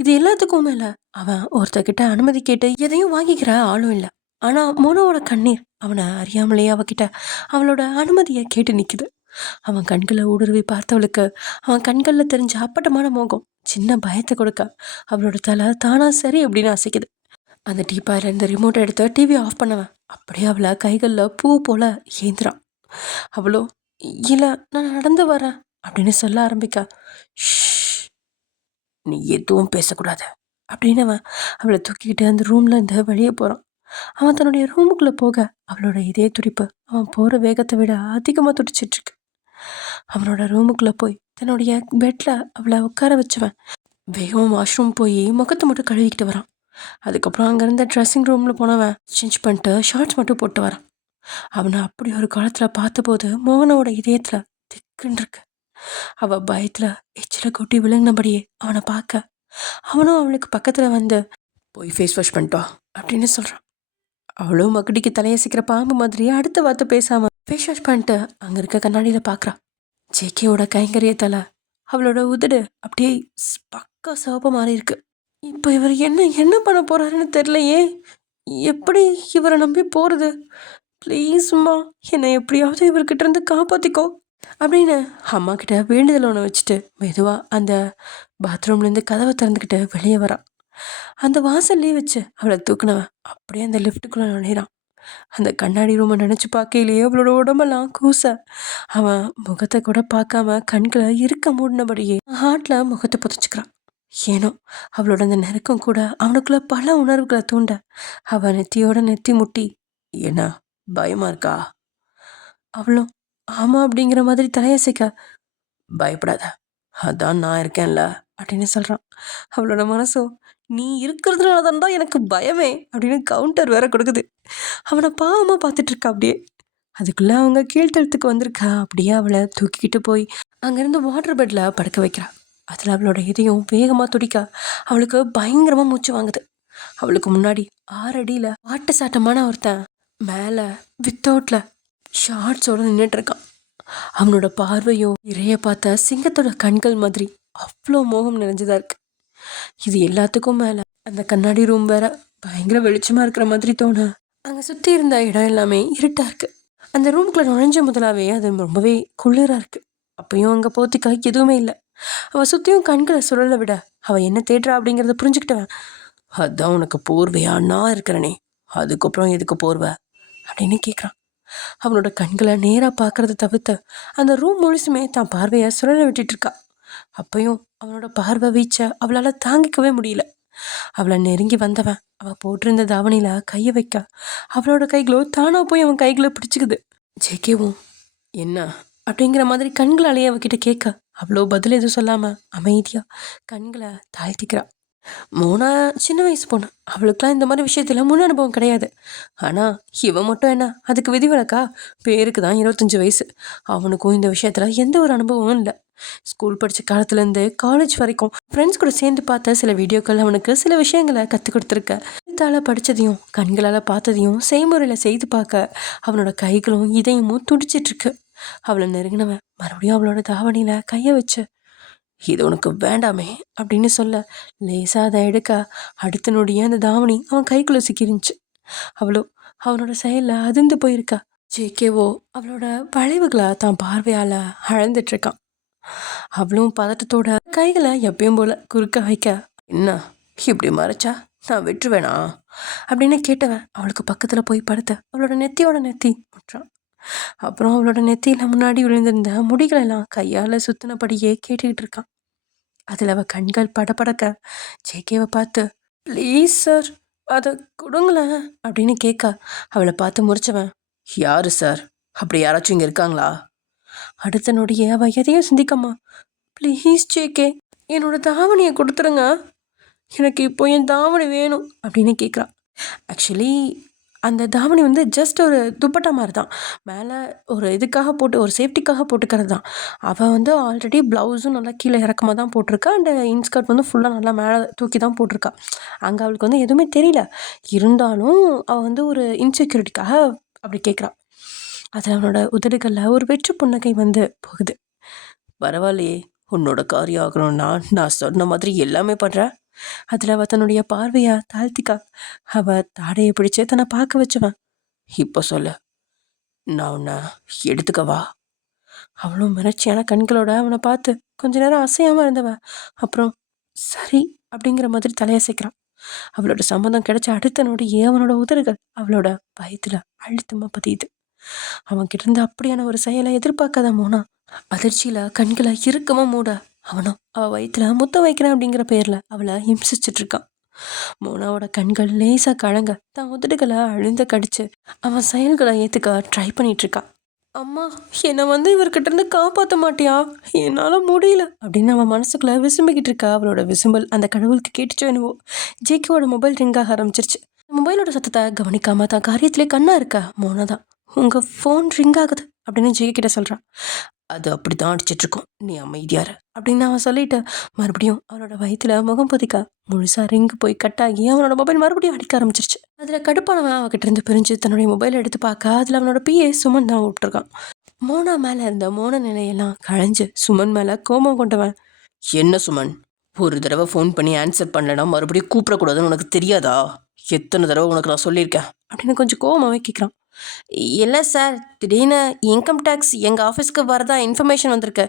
இது எல்லாத்துக்கும் மேலே அவன் ஒருத்தர்கிட்ட அனுமதி கேட்டு எதையும் வாங்கிக்கிற ஆளும் இல்லை. ஆனால் மோனோவோட கண்ணீர் அவனை அறியாமலேயே அவகிட்ட அவளோட அனுமதியை கேட்டு நிற்குது. அவன் கண்களை ஊடுருவி பார்த்தவளுக்கு அவன் கண்களில் தெரிஞ்ச அப்பட்டமான மோகம் சின்ன பயத்தை கொடுக்க அவளோட தலை தானா சரி அப்படின்னு அசைக்குது. அந்த டீப்பாயில் இருந்த ரிமோட்டை எடுத்து டிவி ஆஃப் பண்ணவன் அப்படியே அவளை கைகளில் பூ போல ஏந்திரான். அவளோ, இல்லை நான் நடந்து வரேன் அப்படின்னு சொல்ல ஆரம்பிக்க, நீ எதுவும் பேசக்கூடாது அப்படின்னு அவளை தூக்கிக்கிட்டு அந்த ரூம்ல இருந்து வெளியே போகிறான். அவன் தன்னுடைய ரூமுக்குள்ளே போக அவளோட இதே துடிப்பு அவன் போகிற வேகத்தை விட அதிகமாக துடிச்சிட்டு இருக்கு. அவனோட ரூமுக்குள்ளே போய் தன்னுடைய பெட்டில் அவளை உட்கார வச்சவன் வேகமாக வாஷ்ரூம் போய் முகத்தை மட்டும் கழுவிக்கிட்டு வரான். அதுக்கப்புறம் அங்கேருந்த ட்ரெஸ்ஸிங் ரூமில் போனவன் சேஞ்ச் பண்ணிட்டு ஷார்ட்ஸ் மட்டும் போட்டு வரான். அவனை அப்படி ஒரு காலத்தில் பார்த்தபோது மோகனோட இதயத்தில் திக்குன்னு இருக்கு. அவள் பயத்தில் எச்சில கொட்டி விழுங்கினபடியே அவனை பார்க்க அவனும் அவளுக்கு பக்கத்தில் வந்து, போய் ஃபேஸ் வாஷ் பண்ணிட்டா அப்படின்னு சொல்கிறான். அவளும் மகுடிக்கு தலையசிக்கிற பாம்பு மாதிரி அடுத்த வார்த்தை பேசாமல் ஃபேஸ் வாஷ் பண்ணிட்டு அங்கே இருக்க கண்ணாடியில் பார்க்குறான். ஜேகேயோட கைங்கரிய தலை அவளோட உதடு அப்படியே பக்கா சிவப்பு மாறி இருக்கு. இப்போ இவர் என்ன பண்ண போறாருன்னு தெரியலையே. எப்படி இவரை நம்பி போகிறது? ப்ளீஸ்மா என்னை எப்படியாவது இவர்கிட்ட இருந்து காப்பாற்றிக்கோ அப்படின்னு அம்மா கிட்ட வேண்டுதல் ஒன்று வச்சுட்டு மெதுவாக அந்த பாத்ரூம்லேருந்து கதவை திறந்துக்கிட்டு வெளியே வரான். அந்த வாசல்லே வச்சு அவளை தூக்குனவன் அப்படியே அந்த லிஃப்ட்டுக்குள்ளே நுழையிறான். அந்த கண்ணாடி ரூமை நினச்சி பார்க்கையிலேயே அவளோட உடம்பெல்லாம் கூச அவன் முகத்தை கூட பார்க்காம கண்களை இருக்க மூடினபடியே ஹார்ட்டில் முகத்தை புதைச்சிக்கிறான். ஏனோ அவளோட அந்த நெருக்கம் கூட அவனுக்குள்ள பல உணர்வுகளை தூண்ட அவன் நெத்தியோட நெத்தி முட்டி, என்ன பயமா இருக்கா? அவளும் ஆமா அப்படிங்கிற மாதிரி தலையசைக்க, பயப்படாத அதான் நான் இருக்கேன்ல அப்படின்னு சொல்றான். அவளோட மனசோ, நீ இருக்கிறதுனால தான் எனக்கு பயமே அப்படின்னு கவுண்டர் வேற கொடுக்குது. அவனை பாவமா பார்த்துட்டு இருக்கா. அப்படியே அதுக்குள்ள அவங்க கீழ்த்தளத்துக்கு வந்திருக்கா. அப்படியே அவளை தூக்கிக்கிட்டு போய் அங்கேருந்து வாட்டர் பெட்ல படுக்க வைக்கிறா. அதில் அவளோட இதயம் வேகமாக துடிக்க அவளுக்கு பயங்கரமாக மூச்சு வாங்குது. அவளுக்கு முன்னாடி 6 அடியில் வாட்ட சாட்டமான ஒருத்தன் மேலே வித்தவுட்டில் ஷார்ட்ஸோடு நின்றுட்டு இருக்கான். அவனோட பார்வையோ இறைய பார்த்த சிங்கத்தோட கண்கள் மாதிரி அவ்வளோ மோகம் நிறைஞ்சதாக இருக்கு. இது எல்லாத்துக்கும் மேலே அந்த கண்ணாடி ரூம் வேற பயங்கர வெளிச்சமாக இருக்கிற மாதிரி தோண அங்கே சுற்றி இருந்த இடம் எல்லாமே இருட்டாக இருக்கு. அந்த ரூமுக்குள்ளே நுழைஞ்ச முதலாவே அது ரொம்பவே குளிராக இருக்கு. அப்பயும் அங்கே போத்திக்க எதுவுமே இல்லை. அவள் சுற்றியும் கண்களை சுழல விட அவள் என்ன தேடுறா அப்படிங்கிறத புரிஞ்சுக்கிட்டவன், அதான் உனக்கு போர்வையா நான் இருக்கிறனே அதுக்கப்புறம் எதுக்கு போர்வ அப்படின்னு கேட்குறான். அவனோட கண்களை நேராக பார்க்கறத தவிர்த்து அந்த ரூம் முழுசுமே தான் பார்வையை சுழல விட்டுட்டு இருக்கா. அப்பையும் அவனோட பார்வை வீச்ச அவளால் தாங்கிக்கவே முடியல. அவளை நெருங்கி வந்தவன் அவள் போட்டிருந்த தாவணியில கையை வைக்க அவளோட கைகளோ தானா போய் அவன் கைகளை பிடிச்சிக்குது. ஜேகேவும் என்ன அப்படிங்கிற மாதிரி கண்களாலேயே அவகிட்ட கேட்க அவ்வளோ பதில் எதுவும் சொல்லாம அமைதியா கண்களை தாழ்த்திக்கிறா. மோனா சின்ன வயசு பொண்ணு, அவளுக்குலாம் இந்த மாதிரி விஷயத்துல முன் அனுபவம் கிடையாது. ஆனால் இவன் மட்டும் என்ன அதுக்கு விதிவிலக்கா? பேருக்கு தான் 25 வயசு. அவனுக்கும் இந்த விஷயத்துல எந்த ஒரு அனுபவமும் இல்லை. ஸ்கூல் படித்த காலத்துலேருந்து காலேஜ் வரைக்கும் ஃப்ரெண்ட்ஸ் கூட சேர்ந்து பார்த்த சில வீடியோக்கள் அவனுக்கு சில விஷயங்களை கற்றுக் கொடுத்துருக்க. எழுத்தால் படித்ததையும் கண்களால் பார்த்ததையும் செய்முறையில் செய்து பார்க்க அவனோட கைகளும் இதயமும் துடிச்சிட்ருக்கு. அவளை நெருங்கினவன் மறுபடியும் அவளோட தாவணியில் கையை வச்சு இது உனக்கு வேண்டாமே அப்படின்னு சொல்ல லேசாக அதை எடுக்க அடுத்த நொடியே அந்த தாவணி அவன் கைக்குள்ளே சிக்கிருந்துச்சு. அவனோட செயலில் அதிர்ந்து போயிருக்கா. ஜேகேவோ அவளோட வளைவுகளை தான் பார்வையால் அழந்துட்டுருக்கான். அவளும் பதட்டத்தோட கைகளை எப்பயும் போல குறுக்க வைக்க என்ன இப்படி மறைச்சா நான் விட்டுருவேனா அப்படின்னு கேட்டவன் அவளுக்கு பக்கத்தில் போய் படுத்த அவளோட நெத்தியோட நெத்தி முட்டுறான். அப்புறம் அவளோட நெத்தியில் முன்னாடி விழுந்திருந்த முடிகளெல்லாம் கையால் சுத்தினபடியே கேட்டுக்கிட்டு இருக்கான். அதில் அவள் கண்கள் படபடக்க ஜேகேவை பார்த்து ப்ளீஸ் சார் அதை கொடுங்களேன் அப்படின்னு கேட்க அவளை பார்த்து முறிச்சவன் யாரு சார், அப்படி யாராச்சும் இங்கே இருக்காங்களா? அடுத்த நொடியே அவள் எதையும் சிந்திக்கம்மா ப்ளீஸ் ஜேகே என்னோட தாவணியை கொடுத்துருங்க, எனக்கு இப்போ என் தாவணி வேணும் அப்படின்னு கேட்குறான். ஆக்சுவலி அந்த தாவணி வந்து ஜஸ்ட் ஒரு துப்பட்டா மாதிரி தான், மேலே ஒரு இதுக்காக போட்டு ஒரு சேஃப்டிக்காக போட்டுக்கிறது தான். அவள் வந்து ஆல்ரெடி ப்ளவுஸும் நல்லா கீழே இறக்கமாக தான் போட்டிருக்கா. அண்ட் இன்ஸ்கர்ட் வந்து ஃபுல்லாக நல்லா மேலே தூக்கி தான் போட்டிருக்கா. அங்கே அவளுக்கு வந்து எதுவுமே தெரியல. இருந்தாலும் அவள் வந்து ஒரு இன்செக்யூரிட்டிக்காக அப்படி கேட்குறான். அதில் அவனோட உதடுகளில் ஒரு வெற்று புன்னகை வந்து போகுது. பரவாயில்லையே, உன்னோட காரியம் ஆகணும்னா நான் சொன்ன மாதிரி எல்லாமே பண்ணுறேன். அதில் அவள் தன்னுடைய பார்வையை தாழ்த்திக்கா. அவள் தாடையை பிடிச்சு தன்னை பார்க்க வச்சவன் இப்போ சொல்ல நான் உன்னை எடுத்துக்கவா? அவளும் மிரட்சியான கண்களோட அவனை பார்த்து கொஞ்ச நேரம் அசையாமல் இருந்தவன் அப்புறம் சரி அப்படிங்கிற மாதிரி தலையசைக்கிறான். அவளோட சம்மந்தம் கிடைச்ச அடுத்த நொடியே அவனோட உதடுகள் அவளோட வயிற்றுல அழுத்தமாக பதியுது. அவன்கிட்ட இருந்து அப்படியான ஒரு செயலை எதிர்பார்க்காத மோனா அதிர்ச்சியில கண்களை இறுக்கமா மூட அவனும் அவள் வயிற்றுல முத்தம் வைக்கிறேன் அப்படிங்கிற பேர்ல அவளை ஹிம்சிச்சுட்டு இருக்கான். மோனாவோட கண்கள் லேசா கலங்க தான் உதடுகளை அழுந்த கடிச்சு அவன் செயல்களை ஏத்துக்க ட்ரை பண்ணிட்டு இருக்கான். அம்மா என்னை வந்து இவர்கிட்ட இருந்து காப்பாற்ற மாட்டியா, என்னால் முடியல அப்படின்னு அவன் மனசுக்குள்ள விசும்பிக்கிட்டு இருக்கா. அவளோட விசும்பல் அந்த கடவுளுக்கு கேட்டுச்சோ என்னவோ. ஜேகேவோட மொபைல் ரிங்காக ஆரம்பிச்சிருச்சு. மொபைலோட சத்தத்தை கவனிக்காம தான் காரியத்திலே கண்ணா இருக்கா மோனா தான். உங்கள் ஃபோன் ரிங் ஆகுது அப்படின்னு ஜே கிட்ட சொல்கிறான். அது அப்படி தான் அடிச்சிட்ருக்கோம், நீ அமைதியாரு அப்படின்னு அவன் சொல்லிட்டு மறுபடியும் அவனோட வயிற்றுல முகம் பொதிக்கா முழுசாக ரிங்கு போய் கட்டாகி அவனோட மொபைல் மறுபடியும் அடிக்க ஆரம்பிச்சிருச்சு. அதில் கடுப்பானவன் அவகிட்ட இருந்து பிரிஞ்சு தன்னுடைய மொபைலை எடுத்து பார்க்க அதில் அவனோட பிஏ சுமன் தான் விட்டுருக்கான். மோனா மேலே இருந்த மோன நிலையெல்லாம் களைஞ்சு சுமன் மேலே கோபம் கொண்டவன் என்ன சுமன், ஒரு தடவை ஃபோன் பண்ணி ஆன்சர் பண்ணலன்னா மறுபடியும் கூப்பிடக்கூடாதுன்னு உனக்கு தெரியாதா? எத்தனை தடவை உனக்கு நான் சொல்லியிருக்கேன் அப்படின்னு கொஞ்சம் கோபமாகவே கேட்குறான். இல்லை சார், திடீர்னு இன்கம் டேக்ஸ் எங்கள் ஆஃபீஸ்க்கு வரதா இன்ஃபர்மேஷன் வந்திருக்கு.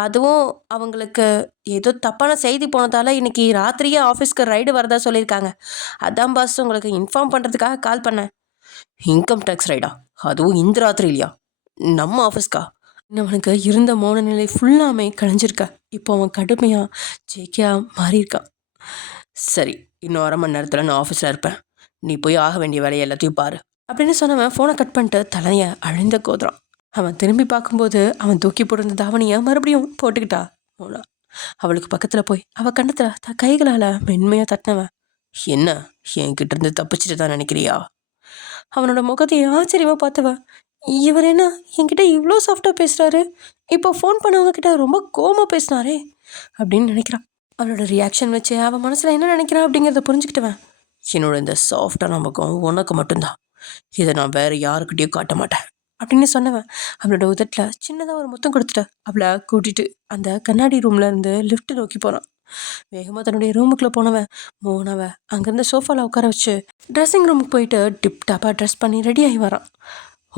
அதுவும் அவங்களுக்கு ஏதோ தப்பான செய்தி போனதால் இன்றைக்கி ராத்திரியே ஆஃபீஸ்க்கு ரைடு வரதா சொல்லியிருக்காங்க. அதான் பாஸ் உங்களுக்கு இன்ஃபார்ம் பண்ணுறதுக்காக கால் பண்ணேன். இன்கம் டேக்ஸ் ரைடா? அதுவும் இந்த ராத்திரி இல்லையா? நம்ம ஆஃபீஸ்க்கா? அவனுக்கு இருந்த மோன நிலை ஃபுல்லாமே களைஞ்சிருக்கா. இப்போ அவன் கடுமையாக ஜேக்கியா மாறியிருக்கான். சரி, இன்னும் 1/2 மணி நேரத்தில் நான் ஆஃபீஸில் இருப்பேன், நீ போய் ஆக வேண்டிய வேலையை எல்லாத்தையும் பாரு அப்படின்னு சொன்னவன் ஃபோனை கட் பண்ணிட்டு தலையை அழிந்த கோதுறான். அவன் திரும்பி பார்க்கும்போது அவன் தூக்கி போட்டிருந்த தாவணியை மறுபடியும் போட்டுக்கிட்டா மோனா. அவளுக்கு பக்கத்தில் போய் அவள் கண்ணத்தில் தன் கைகளால் மென்மையாக தட்டினவன் என்ன என்கிட்ட இருந்து தப்பிச்சுட்டு தான் நினைக்கிறியா? அவனோட முகத்தையே ஆச்சரியமாக பார்த்தவ இவர் என்ன என்கிட்ட இவ்வளோ சாஃப்டாக பேசுகிறாரு, இப்போ ஃபோன் பண்ணவங்க கிட்ட ரொம்ப கோவமாக பேசினாரே அப்படின்னு நினைக்கிறான். அவளோட ரியாக்ஷன் வச்சு அவன் மனசில் என்ன நினைக்கிறான் அப்படிங்கிறத புரிஞ்சுக்கிட்டவன் என்னோட இந்த சாஃப்டான முகம் உனக்கு மட்டும்தான், இதை நான் வேறு யாருக்கிட்டையும் காட்ட மாட்டேன் அப்படின்னு சொன்னவன் அவளோட உதட்டில் சின்னதாக ஒரு முத்தம் கொடுத்துட்டு அவளை கூட்டிகிட்டு அந்த கண்ணாடி ரூமில் இருந்து லிஃப்ட் நோக்கி போனான். வேகமாக தன்னுடைய ரூமுக்குள்ளே போனவன் மோனாவை அங்கேருந்து சோஃபாவில் உட்கார வச்சு ட்ரெஸ்ஸிங் ரூமுக்கு போயிட்டு டிப் டாப்பாக ட்ரெஸ் பண்ணி ரெடி ஆகி வரான்.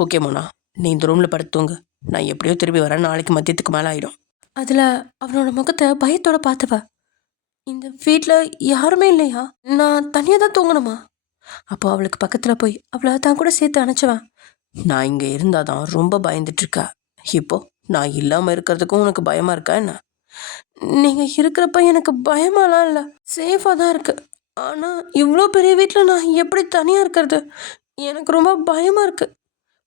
ஓகே மோனா, நீ இந்த ரூமில் படுத்துங்க, நான் எப்படியோ திரும்பி வரேன், நாளைக்கு மதியத்துக்கு மேலே ஆகிடும். அதில் அவனோட முகத்தை பயத்தோடு பார்த்தவ இந்த வீட்டில் யாருமே இல்லையா, நான் தனியாக தான் தூங்கணுமா? அப்போ அவளுக்கு பக்கத்தில் போய் அவளை தான் கூட சேர்த்து அணைச்சவன், நான் இங்கே இருந்தால் தான் ரொம்ப பயந்துட்டுருக்கா, இப்போ நான் இல்லாமல் இருக்கிறதுக்கும் உனக்கு பயமாக இருக்கா என்ன? நீங்கள் இருக்கிறப்ப எனக்கு பயமாலாம் இல்லை, சேஃபாக தான் இருக்கு. ஆனால் இவ்வளோ பெரிய வீட்டில் நான் எப்படி தனியாக இருக்கிறது? எனக்கு ரொம்ப பயமாக இருக்கு.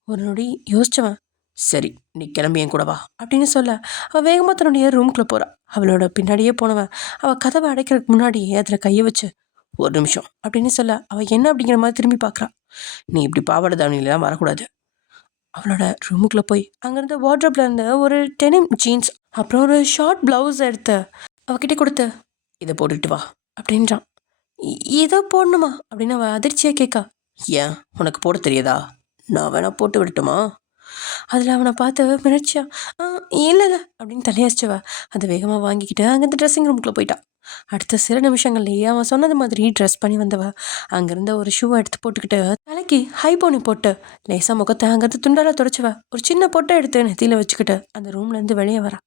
ஒரு நொடி யோசிச்சவன், சரி நீ கிளம்பி என் கூட வா அப்படின்னு சொல்ல அவள் வேகமாக தன்னுடைய ரூம்குள்ளே போகிறாள். அவளோட பின்னாடியே போனவன் அவள் கதவை அடைக்கிறதுக்கு முன்னாடியே அதில் கையை வச்சு, ஒரு நிமிஷம் அப்படின்னு சொல்ல அவள் என்ன அப்படிங்கிற மாதிரி திரும்பி பார்க்குறான். நீ இப்படி பாவாடை தாவணிலாம் வரக்கூடாது. அவளோட ரூமுக்குள்ளே போய் அங்கேருந்து வார்ட்ரோப்பில் இருந்த ஒரு டெனிம் ஜீன்ஸ் அப்புறம் ஒரு ஷார்ட் ப்ளவுஸ் எடுத்து அவகிட்ட கொடுத்து, இதை போட்டுட்டு வா அப்படின்றான். இதை போடணுமா அப்படின்னு அவள் அதிர்ச்சியாக கேட்கா. ஏன் உனக்கு போட தெரியாதா? நான் வேணா போட்டு விடட்டுமா? அதில் அவனை பார்த்து மிரட்சியா, இல்லை இல்லை அப்படின்னு தலையாச்சிவா அதை வேகமாக வாங்கிக்கிட்டு அங்கேருந்து ட்ரெஸ்ஸிங் ரூமுக்குள்ளே போயிட்டான். அடுத்த சில நிமிஷங்கள்லேயே அவன் சொன்னது மாதிரி ட்ரெஸ் பண்ணி வந்தவ அங்கேருந்து ஒரு ஷூவை எடுத்து போட்டுக்கிட்டு தலைக்கு ஹை போனி போட்டு லேசாக முகத்தை அங்கேருந்து துண்டால துடைச்சவ ஒரு சின்ன பொட்டை எடுத்து நெத்தியில் வச்சுக்கிட்டு அந்த ரூம்லேருந்து வெளியே வரா.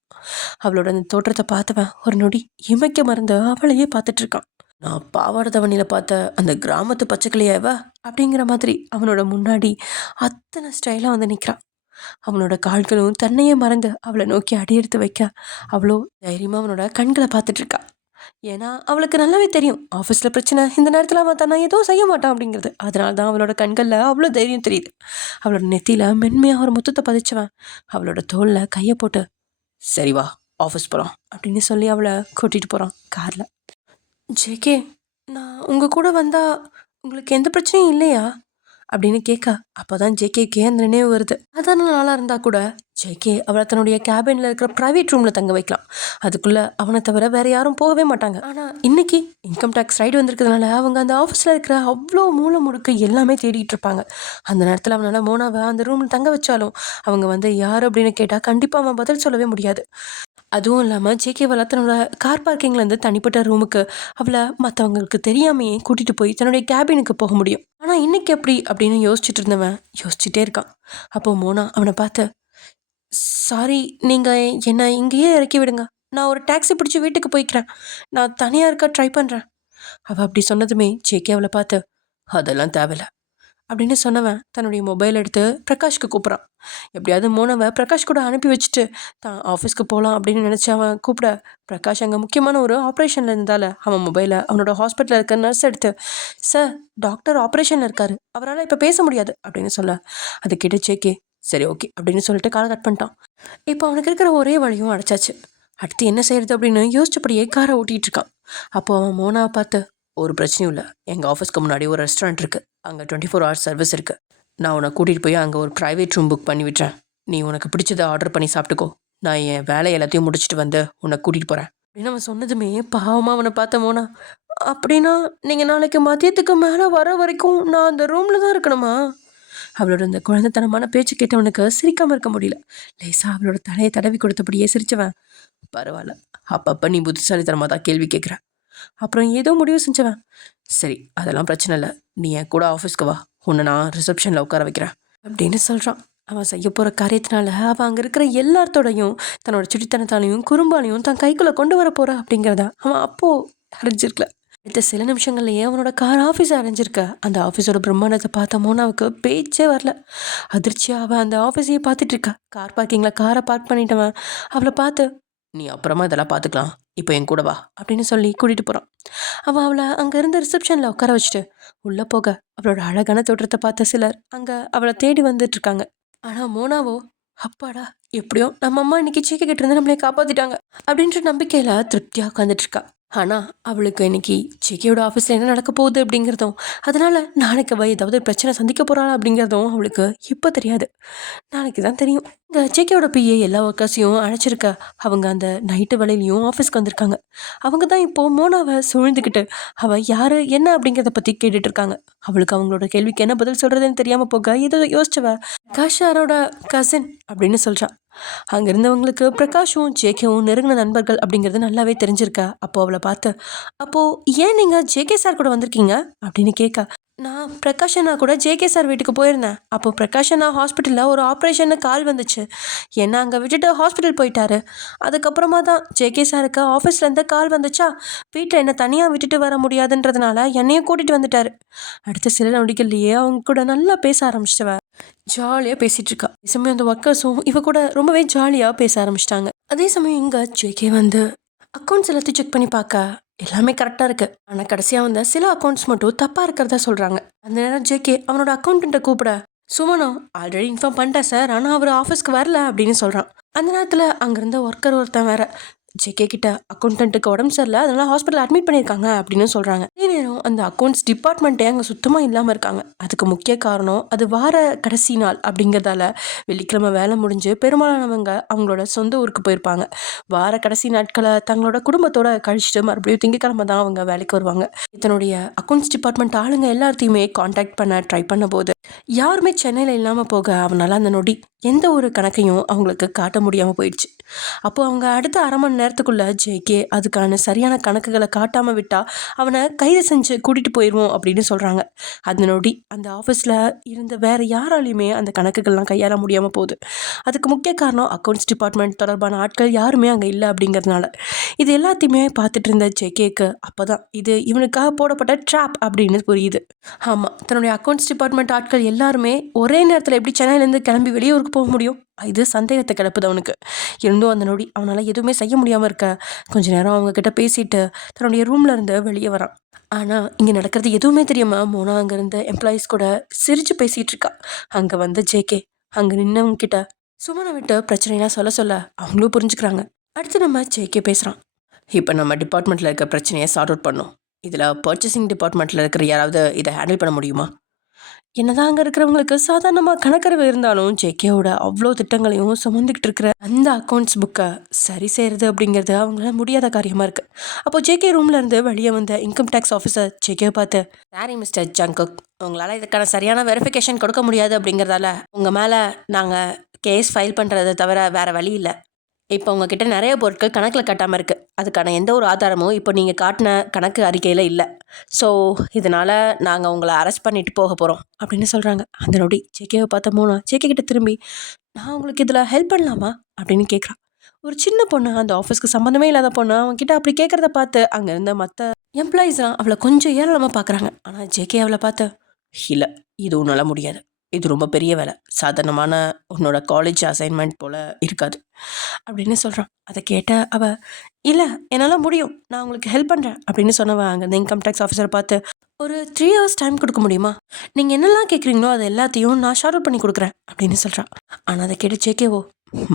அவளோட அந்த தோற்றத்தை பார்த்தவன் ஒரு நொடி இமைக்க மறந்து அவளையே பார்த்துட்டு இருக்கான். நான் பாவாடை தவணியில் பார்த்த அந்த கிராமத்து பச்சைக்கிளியாவ அப்படிங்கிற மாதிரி அவனோட முன்னாடி அத்தனை ஸ்டைலாக வந்து நிற்கிறான். அவனோட கால்களும் தன்னையே மறந்து அவளை நோக்கி அடி எடுத்து வைக்க அவ்வளோ தைரியமாக அவனோட கண்களை பார்த்துட்டு இருக்கா. ஏன்னா அவளுக்கு நல்லாவே தெரியும் ஆஃபீஸில் பிரச்சனை, இந்த நேரத்தில் அவன் தன்னை எதுவும் செய்ய மாட்டான் அப்படிங்கிறது. அதனால தான் அவளோட கண்களில் அவ்வளோ தைரியம் தெரியுது. அவளோட நெத்தியில் மென்மையாக ஒரு முத்தத்தை பதிச்சவன் அவளோட தோளில் கையை போட்டு, சரி வா ஆஃபீஸ் போகலாம் அப்படின்னு சொல்லி அவளை கூட்டிகிட்டு போகிறான் காரில். ஜேகே, நான் உங்கள் கூட வந்தால் உங்களுக்கு எந்த பிரச்சனையும் இல்லையா அப்படின்னு கேட்க, அப்போ தான் ஜேகேக்கே அந்த நினைவு வருது. அதான் நாளாக இருந்தால் கூட ஜேகே அவளை தன்னுடைய கேபினில் இருக்கிற ப்ரைவேட் ரூமில் தங்க வைக்கலாம். அதுக்குள்ளே அவனை தவிர வேறு யாரும் போகவே மாட்டாங்க. ஆனால் இன்னைக்கு இன்கம் டேக்ஸ் ரைடு வந்திருக்கிறதுனால அவங்க அந்த ஆஃபீஸில் இருக்கிற அவ்வளோ மூளை முடுக்க எல்லாமே தேடிட்டு இருப்பாங்க. அந்த நேரத்தில் அவனால் மோனாவை அந்த ரூமில் தங்க வச்சாலும் அவங்க வந்து யார் அப்படின்னு கேட்டால் கண்டிப்பாக அவன் பதில் சொல்லவே முடியாது. அதுவும் இல்லாமல் ஜேகேவால் தன்னோட கார் பார்க்கிங்லேருந்து தனிப்பட்ட ரூமுக்கு அவளை மற்றவங்களுக்கு தெரியாமையே கூட்டிகிட்டு போய் தன்னுடைய கேபினுக்கு போக முடியும். ஆனால் இன்னைக்கு எப்படி அப்படின்னு யோசிச்சுட்டு இருந்தவன் யோசிச்சுட்டே இருக்கான். அப்போ மோனா அவனை பார்த்து, சாரி, நீங்கள் என்னை இங்கேயே இறக்கி விடுங்க, நான் ஒரு டாக்ஸி பிடிச்சி வீட்டுக்கு போய்க்கிறேன், நான் தனியாக இருக்க ட்ரை பண்ணுறேன். அவள் அப்படி சொன்னதுமே ஜேகே அவளை பார்த்து, அதெல்லாம் தேவையில்ல அப்படின்னு சொன்னவன் தன்னுடைய மொபைல் எடுத்து பிரகாஷ்க்கு கூப்பிட்றான். எப்படியாவது மோனவை பிரகாஷ் கூட அனுப்பி வச்சுட்டு தான் ஆஃபீஸ்க்கு போகலாம் அப்படின்னு நினச்சி அவன் கூப்பிட, பிரகாஷ் அங்கே முக்கியமான ஒரு ஆப்ரேஷனில் இருந்தால அவன் மொபைலை அவனோட ஹாஸ்பிட்டலில் இருக்க நர்ஸ் எடுத்து, சார் டாக்டர் ஆப்ரேஷனில் இருக்காரு, அவரால் இப்போ பேச முடியாது அப்படின்னு சொல்ல, அது கேட்டு ஜேகே சரி ஓகே அப்படின்னு சொல்லிட்டு காலை கட் பண்ணிட்டான். இப்போ அவனுக்கு இருக்கிற ஒரே வழியும் அடைச்சாச்சு. அடுத்து என்ன செய்யறது அப்படின்னு யோசிச்சபடியே காரை ஓட்டிகிட்டு இருக்கான். அப்போ அவன் மோனாவை பார்த்து, ஒரு பிரச்சனையும் இல்லை, எங்கள் ஆஃபீஸ்க்கு முன்னாடி ஒரு ரெஸ்டாரண்ட் இருக்குது, அங்கே 24 hours சர்வீஸ் இருக்குது, நான் உன்னை கூட்டிகிட்டு போய் அங்கே ஒரு ப்ரைவேட் ரூம் புக் பண்ணி விட்டுறேன், நீ உனக்கு பிடிச்சதை ஆர்டர் பண்ணி சாப்பிட்டுக்கோ, நான் என் வேலை எல்லாத்தையும் முடிச்சுட்டு வந்து உன்னை கூட்டிகிட்டு போகிறேன் அப்படின்னு அவன் சொன்னதுமே பாவமாக அவனை பார்த்த மோனா, அப்படின்னா நீங்கள் நாளைக்கு மதியத்துக்கு மேலே வர வரைக்கும் நான் அந்த ரூமில் தான் இருக்கணுமா? அவளோட இந்த குழந்தைத்தனமான பேச்சு கேட்டவனுக்கு சிரிக்காமல் இருக்க முடியல. லேசா அவளோட தலையை தடவி கொடுத்தபடியே சிரிச்சவன், பரவாயில்ல, அப்பப்போ நீ புத்திசாலித்தனமாக தான் கேள்வி கேட்குற. அப்புறம் ஏதோ முடிவு செஞ்சவன், சரி அதெல்லாம் பிரச்சனை இல்லை, நீ என் கூட ஆஃபீஸ்க்கு வா, உன்னை நான் ரிசப்ஷனில் உட்கார வைக்கிறேன் அப்படின்னு சொல்கிறான். அவன் செய்ய போகிற காரியத்தினால அவன் அங்கே இருக்கிற எல்லாத்தோடையும் தன்னோட சுட்டித்தனத்தாலையும் குறும்பாலையும் தன் கைக்குள்ளே கொண்டு வர போகிறா அப்படிங்கிறத அவன் அப்போது அறிஞ்சிருக்கல. அடுத்த சில நிமிஷங்கள்லேயே அவனோட கார் ஆஃபீஸை அடைஞ்சிருக்க. அந்த ஆஃபீஸோட பிரம்மாண்டத்தை பார்த்த மோனாவுக்கு பேச்சே வரல. அதிர்ச்சியாக அவன் அந்த ஆஃபீஸையே பார்த்துட்டு இருக்கா. கார் பார்க்கிங்கில் காரை பார்க் பண்ணிட்டவன் அவளை பார்த்து, நீ அப்புறமா இதெல்லாம் பார்த்துக்கலாம், இப்போ என் கூட வா அப்படின்னு சொல்லி கூட்டிகிட்டு போகிறான். அவள் அவளை அங்கே இருந்த ரிசப்ஷனில் உட்கார வச்சுட்டு உள்ளே போக அவளோட அழகான தோற்றத்தை பார்த்த சிலர் அங்கே அவளை தேடி வந்துட்டுருக்காங்க. ஆனால் மோனாவோ, அப்பாடா எப்படியோ நம்ம அம்மா இன்னைக்கு சீக்க கிட்ட இருந்து நம்மளே காப்பாற்றிட்டாங்க அப்படின்ற நம்பிக்கையில் திருப்தியாக உட்காந்துட்ருக்கா. ஆனால் அவளுக்கு இன்னைக்கு ஜேகேயோட ஆஃபீஸில் என்ன நடக்க போகுது அப்படிங்கிறதும், அதனால் நாளைக்கு அவள் ஏதாவது பிரச்சனை சந்திக்க போகிறாள் அப்படிங்கிறதும் அவளுக்கு இப்போ தெரியாது, நாளைக்கு தான் தெரியும். இங்கே ஜேகேயோட பிஏ எல்லா ஒர்க்கர்ஸையும் அழைச்சிருக்க. அவங்க அந்த நைட்டு வேலையிலையும் ஆஃபீஸ்க்கு வந்திருக்காங்க. அவங்க தான் இப்போது மோனாவை சூழ்ந்துக்கிட்டு அவள் யார் என்ன அப்படிங்கிறத பற்றி கேட்டுட்டு இருக்காங்க. அவளுக்கு அவங்களோட கேள்விக்கு என்ன பதில் சொல்கிறதுன்னு தெரியாமல் போக ஏதோ யோசிச்சவ பிரகாஷாரோட கசின் அப்படின்னு சொல்கிறான். அங்கே இருந்தவங்களுக்கு பிரகாஷும் ஜேகேவும் நெருங்கின நண்பர்கள் அப்படிங்கிறது நல்லாவே தெரிஞ்சிருக்கா. அப்போது அவளை பார்த்து, அப்போது ஏன் நீங்கள் ஜேகே சார் கூட வந்திருக்கீங்க அப்படின்னு கேட்க, நான் பிரகாஷ் அண்ணா கூட ஜேகே சார் வீட்டுக்கு போயிருந்தேன். அப்போ பிரகாஷ் அண்ணா ஹாஸ்பிட்டலில் ஒரு ஆப்ரேஷன்னு கால் வந்துச்சு. என்ன அங்கே விட்டுட்டு ஹாஸ்பிட்டல் போயிட்டாரு. அதுக்கப்புறமா தான் ஜேகே சாருக்கு ஆஃபீஸ்லேருந்து கால் வந்துச்சா, வீட்டில் என்ன தனியாக விட்டுட்டு வர முடியாதுன்றதுனால என்னையும் கூட்டிகிட்டு வந்துட்டாரு. அடுத்த சில நொடிகள்லையே அவங்க கூட நல்லா பேச ஆரம்பிச்சிட்டவ ஜாலியாக பேசிகிட்டு இருக்கா. அதே சமயம் அந்த ஒர்க்கர்ஸும் இவ கூட ரொம்பவே ஜாலியாக பேச ஆரம்பிச்சிட்டாங்க. அதே சமயம் இங்கே ஜேகே வந்து அக்கௌண்ட்ஸ் எல்லாத்தையும் செக் பண்ணி பார்க்க எல்லாமே கரெக்டாக இருக்குது. ஆனால் கடைசியாக வந்த சில அக்கௌண்ட்ஸ் மட்டும் தப்பாக இருக்கிறதா சொல்கிறாங்க. அந்த நேரம் ஜேகே அவனோட அக்கௌண்ட்டை கூப்பிட, சுமனோ ஆல்ரெடி இன்ஃபார்ம் பண்ணிட்டேன் சார், ஆனால் அவர் ஆஃபீஸ்க்கு வரல அப்படின்னு சொல்கிறான். அந்த நேரத்தில் அங்கேருந்த ஒர்க்கர் ஒருத்தன் வேற ஜேகே கிட்ட அக்கௌண்டன்ட்டுக்கு உடம்பு சரியில்லை, அதனால ஹாஸ்பிட்டல் அட்மிட் பண்ணியிருக்காங்க அப்படின்னு சொல்கிறாங்க. அதே நேரம் அந்த அக்கௌண்ட்ஸ் டிபார்ட்மெண்ட்டே அங்கே சுத்தமாக இல்லாமல் இருக்காங்க. அதுக்கு முக்கிய காரணம் அது வார கடைசி நாள் அப்படிங்கிறதால வெள்ளிக்கிழமை வேலை முடிஞ்சு பெரும்பாலானவங்க அவங்களோட சொந்த ஊருக்கு போயிருப்பாங்க. வார கடைசி நாட்களை தங்களோட குடும்பத்தோட கழிச்சிட்டு மறுபடியும் திங்கக்கிழமை தான் அவங்க வேலைக்கு வருவாங்க. இதனுடைய அக்கௌண்ட்ஸ் டிபார்ட்மெண்ட் ஆளுங்க எல்லாத்தையுமே காண்டாக்ட் பண்ண ட்ரை பண்ண போது யாருமே சென்னையில் இல்லாமல் போக அவனால் அந்த நொடி எந்த ஒரு கணக்கையும் அவங்களுக்கு காட்ட முடியாமல் போயிடுச்சு. அப்போது அவங்க அடுத்த அரை மணி நேரத்துக்குள்ளே ஜேகே அதுக்கான சரியான கணக்குகளை காட்டாமல் விட்டால் அவனை கைது செஞ்சு கூட்டிகிட்டு போயிடுவோம் அப்படின்னு சொல்கிறாங்க. அந்த நொடி அந்த ஆஃபீஸில் இருந்த வேறு யாராலையுமே அந்த கணக்குகள்லாம் கையாள முடியாமல் போகுது. அதுக்கு முக்கிய காரணம் அக்கௌண்ட்ஸ் டிபார்ட்மெண்ட் தொடர்பான ஆட்கள் யாருமே அங்கே இல்லை அப்படிங்கிறதுனால. இது எல்லாத்தையுமே பார்த்துட்டு இருந்த ஜேகேக்கு அப்போ தான் இது இவனுக்காக போடப்பட்ட ட்ராப் அப்படின்னு புரியுது. ஆமாம், தன்னுடைய அக்கௌண்ட்ஸ் டிபார்ட்மெண்ட் ஆட்கள் எல்லாருமே ஒரே நேரத்தில் எப்படி சென்னையிலேருந்து கிளம்பி வெளியூருக்கு போக முடியும்? இது சந்தேகத்தை கிளப்புது அவனுக்கு. இருந்தும் அந்த நொடி அவனால் எதுவுமே செய்ய முடியாமல் இருக்க கொஞ்ச நேரம் அவங்கக்கிட்ட பேசிட்டு தன்னுடைய ரூமில் இருந்து வெளியே வரான். ஆனால் இங்கே நடக்கிறது எதுவுமே தெரியாமல் மோனா அங்கே இருந்த எம்ப்ளாயீஸ் கூட சிரித்து பேசிகிட்டு இருக்கா. அங்கே வந்து ஜேகே அங்கே நின்னவங்க கிட்ட சுமனை விட்டு பிரச்சனைலாம் சொல்ல சொல்ல அவங்களும் புரிஞ்சுக்கிறாங்க. அடுத்து நம்ம ஜேகே பேசுகிறான். இப்போ நம்ம டிபார்ட்மெண்ட்டில் இருக்க பிரச்சனையை சார்ட் அவுட் பண்ணோம். இதில் பர்ச்சேசிங் டிபார்ட்மெண்ட்டில் இருக்கிற யாராவது இதை ஹேண்டில் பண்ண முடியுமா? என்னதான் அங்கே இருக்கிறவங்களுக்கு சாதாரணமாக கணக்கறிவு இருந்தாலும் ஜேகேவோட அவ்வளோ திட்டங்களையும் சுமந்துக்கிட்டு இருக்கிற அந்த அக்கௌண்ட்ஸ் புக்கை சரி செய்கிறது அப்படிங்கிறது அவங்களால முடியாத காரியமாக இருக்குது. அப்போது ஜேகே ரூமில் இருந்து வெளியே வந்த இன்கம் டேக்ஸ் ஆஃபீஸர் ஜேகேவை பார்த்து, சாரி மிஸ்டர் ஜங்குக், உங்களால் இதுக்கான சரியான வெரிஃபிகேஷன் கொடுக்க முடியாது அப்படிங்கிறதால உங்கள் மேலே நாங்கள் கேஸ் ஃபைல் பண்ணுறதை தவிர வேறு வழி இல்லை. இப்போ உங்ககிட்ட நிறைய பொருட்கள் கணக்கில் கட்டாமல் இருக்குது. அதுக்கான எந்த ஒரு ஆதாரமும் இப்போ நீங்கள் காட்டின கணக்கு அறிக்கையில் இல்லை. ஸோ இதனால் நாங்கள் உங்களை அரெஸ்ட் பண்ணிட்டு போக போகிறோம் அப்படின்னு சொல்கிறாங்க. அந்த நொடி ஜேகேவை பார்த்த மோனா ஜேகே கிட்ட திரும்பி, நான் உங்களுக்கு இதில் ஹெல்ப் பண்ணலாமா அப்படின்னு கேட்குறான். ஒரு சின்ன பொண்ணு, அந்த ஆஃபீஸ்க்கு சம்மந்தமே இல்லாத பொண்ணு அவங்ககிட்ட அப்படி கேட்குறத பார்த்து அங்கே இருந்த மற்ற எம்ப்ளாயீஸ்லாம் அவளை கொஞ்சம் ஏளனமாக பார்க்குறாங்க. ஆனால் ஜேகே அவளை பார்த்து, இல்லை இது உன்னால் முடியாது, இது ரொம்ப பெரிய வேலை, சாதாரணமான உன்னோட காலேஜ் அசைன்மெண்ட் போல் இருக்காது அப்படின்னு சொல்கிறான். அதை கேட்ட அவள், இல்லை என்னால் முடியும், நான் உங்களுக்கு ஹெல்ப் பண்ணுறேன் அப்படின்னு சொன்னவன் அங்கே இந்த இன்கம் டேக்ஸ் ஆஃபீஸரை பார்த்து, ஒரு 3 hours டைம் கொடுக்க முடியுமா? நீங்கள் என்னெல்லாம் கேட்குறீங்களோ அது எல்லாத்தையும் நான் ஷார்ட் அவுட் பண்ணி கொடுக்குறேன் அப்படின்னு சொல்கிறான். ஆனால் அதை கேட்டு ஜேகேவோ,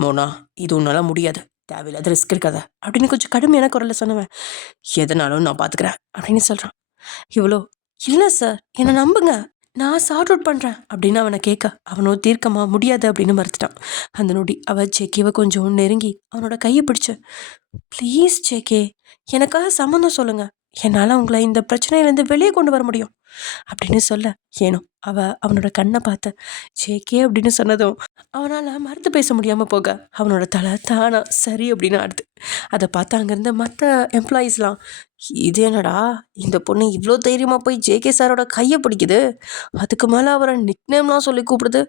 மோனா இது உன்னால் முடியாது, தேவையில்லாத ரிஸ்க் இருக்காத அப்படின்னு கொஞ்சம் கடுமையான குரலில் சொன்னவன், எதனாலும் நான் பார்த்துக்கிறேன் அப்படின்னு சொல்கிறான். இவ்வளோ, இல்லை சார் என்னை நம்புங்க, நான் சார்ட் அவுட் பண்ணுறேன் அப்படின்னு அவனை கேட்க அவனோ தீர்க்கமாக முடியாது அப்படின்னு மறுத்துட்டான். அந்த நொடி அவள் ஜேகேவை கொஞ்சம் நெருங்கி அவனோட கையை பிடிச்சு, ப்ளீஸ் ஜேகே, எனக்காக சம்மந்தம் சொல்லுங்கள், என்னால் உங்களை இந்த பிரச்சனையிலேருந்து வெளியே கொண்டு வர முடியும் அப்படின்னு சொல்ல, ஏனோ அவனோட கண்ணை பார்த்து ஜேகே அப்படின்னு சொன்னதும் அவனால் மறுத்து பேச முடியாமல் போக அவனோட தலை தானா சரி அப்படின்னு ஆடுது. அதை பார்த்து அங்கேருந்து மற்ற எம்ப்ளாயீஸ்லாம், இது என்னடா இந்த பொண்ணு இவ்வளோ தைரியமாக போய் ஜேகே சாரோட கையை பிடிக்குது, அதுக்கு மேலே அவரை நிக்நேம்லாம் சொல்லி கூப்பிடுது,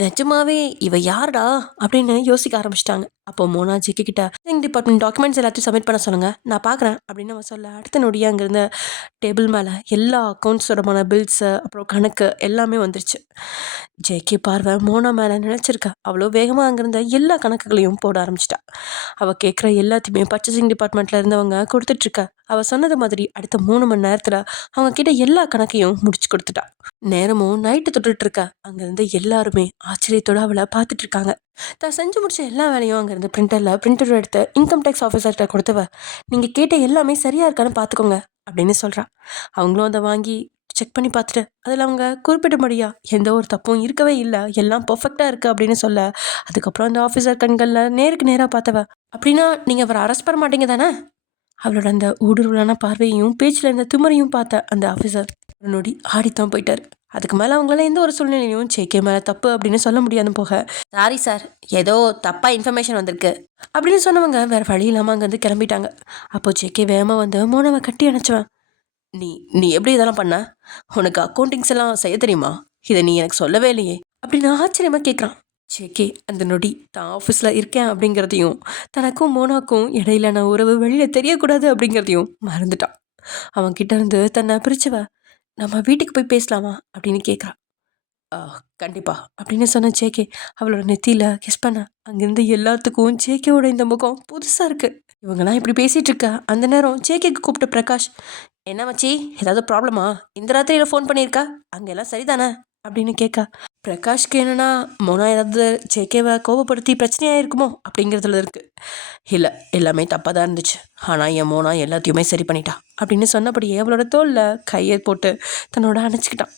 நிஜமாவே இவ யாருடா அப்படின்னு யோசிக்க ஆரம்பிச்சிட்டாங்க. அப்போ மோனா ஜேகே கிட்ட டிபார்ட்மெண்ட் டாக்குமெண்ட்ஸ் எல்லாத்தையும் சப்மிட் பண்ண சொல்லுங்கள், நான் பார்க்குறேன் அப்படின்னு அவன் சொல்ல, அடுத்த நொடியாக அங்கேருந்த டேபிள் மேலே எல்லா அக்கௌண்ட்ஸோடமான பில்ஸு அப்புறம் கணக்கு எல்லாமே வந்துருச்சு. ஜேகே பார்வை மோனா மேலே நினச்சிருக்கா. அவ்வளோ வேகமாக அங்கேருந்த எல்லா கணக்குகளையும் போட ஆரம்பிச்சிட்டா. அவள் கேட்குற எல்லாத்தையுமே பர்ச்சேசிங் டிபார்ட்மெண்ட்டில் இருந்தவங்க கொடுத்துட்ருக்கா. அவள் சொன்னது மாதிரி அடுத்த 3 மணி நேரத்தில் அவங்க கிட்ட எல்லா கணக்கையும் முடிச்சு கொடுத்துட்டா. நேரமும் நைட்டு தொட்டுட்ருக்கா. அங்கேருந்து எல்லாருமே ஆச்சரியத்தோடு அவளை பார்த்துட்ருக்காங்க. தான் செஞ்சு முடிச்ச எல்லா வேலையும் அங்கேருந்து பிரிண்டர் எடுத்து இன்கம் டேக்ஸ் ஆஃபீஸர்கிட்ட கொடுத்தவ, நீங்கள் கேட்ட எல்லாமே சரியாக இருக்கான்னு பார்த்துக்கோங்க அப்படின்னு சொல்கிறா. அவங்களும் அதை வாங்கி செக் பண்ணி பார்த்துட்டு அதில் அவங்க குறிப்பிட்டபடியா எந்த ஒரு தப்பும் இருக்கவே இல்லை, எல்லாம் பர்ஃபெக்டாக இருக்குது அப்படின்னு சொல்ல, அதுக்கப்புறம் அந்த ஆஃபீஸர் கண்களில் நேருக்கு நேராக பார்த்தவ, அப்படின்னா நீங்கள் அவரை அரெஸ்ட் பண்ண மாட்டீங்க தானே? அவளோட அந்த ஊடுருவலான பார்வையையும் பேச்சில் இருந்த திமிரையும் பார்த்த அந்த ஆஃபீஸர் ஒரு நொடி ஆடித்தான் போயிட்டார். அதுக்கு மேலே அவங்களால எந்த ஒரு சூழ்நிலையும் ஜேகே மேலே தப்பு அப்படின்னு சொல்ல முடியாது போக, சாரி சார் ஏதோ தப்பாக இன்ஃபர்மேஷன் வந்திருக்கு அப்படின்னு சொன்னவங்க வேறு வழி இல்லாமல் அங்கேருந்து கிளம்பிட்டாங்க. அப்போது ஜேகே வேகமாக வந்து மோனாவை கட்டி அணைச்சவன், நீ நீ எப்படி இதெல்லாம் பண்ண? உனக்கு அக்கௌண்டிங்ஸ் எல்லாம் செய்ய தெரியுமா? இதை நீ எனக்கு சொல்லவே இல்லையே அப்படின்னு ஆச்சரியமாக கேட்குறான். ஜேகே அந்த நொடி தான் ஆஃபீஸில் இருக்கேன் அப்படிங்கிறதையும் தனக்கும் மோனாக்கும் இடையிலான உறவு வெளியில் தெரியக்கூடாது அப்படிங்கிறதையும் மறந்துட்டான். அவன் கிட்ட இருந்து தன்னை பிரிச்சவ நம்ம வீட்டுக்கு போய் பேசலாமா அப்படின்னு கேட்குறான். ஆ கண்டிப்பா அப்படின்னு சொன்ன ஜேகே அவளோட நெத்தியில் கிஸ் பண்ண அங்கேருந்து எல்லாத்துக்கும் ஜேகேவோட இந்த முகம் புதுசாக இருக்கு. இவங்கெல்லாம் இப்படி பேசிகிட்டு இருக்கா அந்த நேரம் ஜேகேக்கு கூப்பிட்ட பிரகாஷ், என்ன மச்சி ஏதாவது ப்ராப்ளமா? இந்த ராத்திரியில் ஃபோன் பண்ணியிருக்கா? அங்கே எல்லாம் சரிதானே அப்படின்னு கேட்க பிரகாஷ்க்கு என்னன்னா மோனா ஏதாவது ஜேகேவை கோபப்படுத்தி பிரச்சனையாக இருக்குமோ அப்படிங்கிறதுல இருக்கு. இல்லை எல்லாமே தப்பாக தான் இருந்துச்சு, ஆனால் என் மோனா எல்லாத்தையுமே சரி பண்ணிட்டா அப்படின்னு சொன்னபடியே அவளோட தோளில் கையை போட்டு தன்னோட அணைச்சிக்கிட்டான்.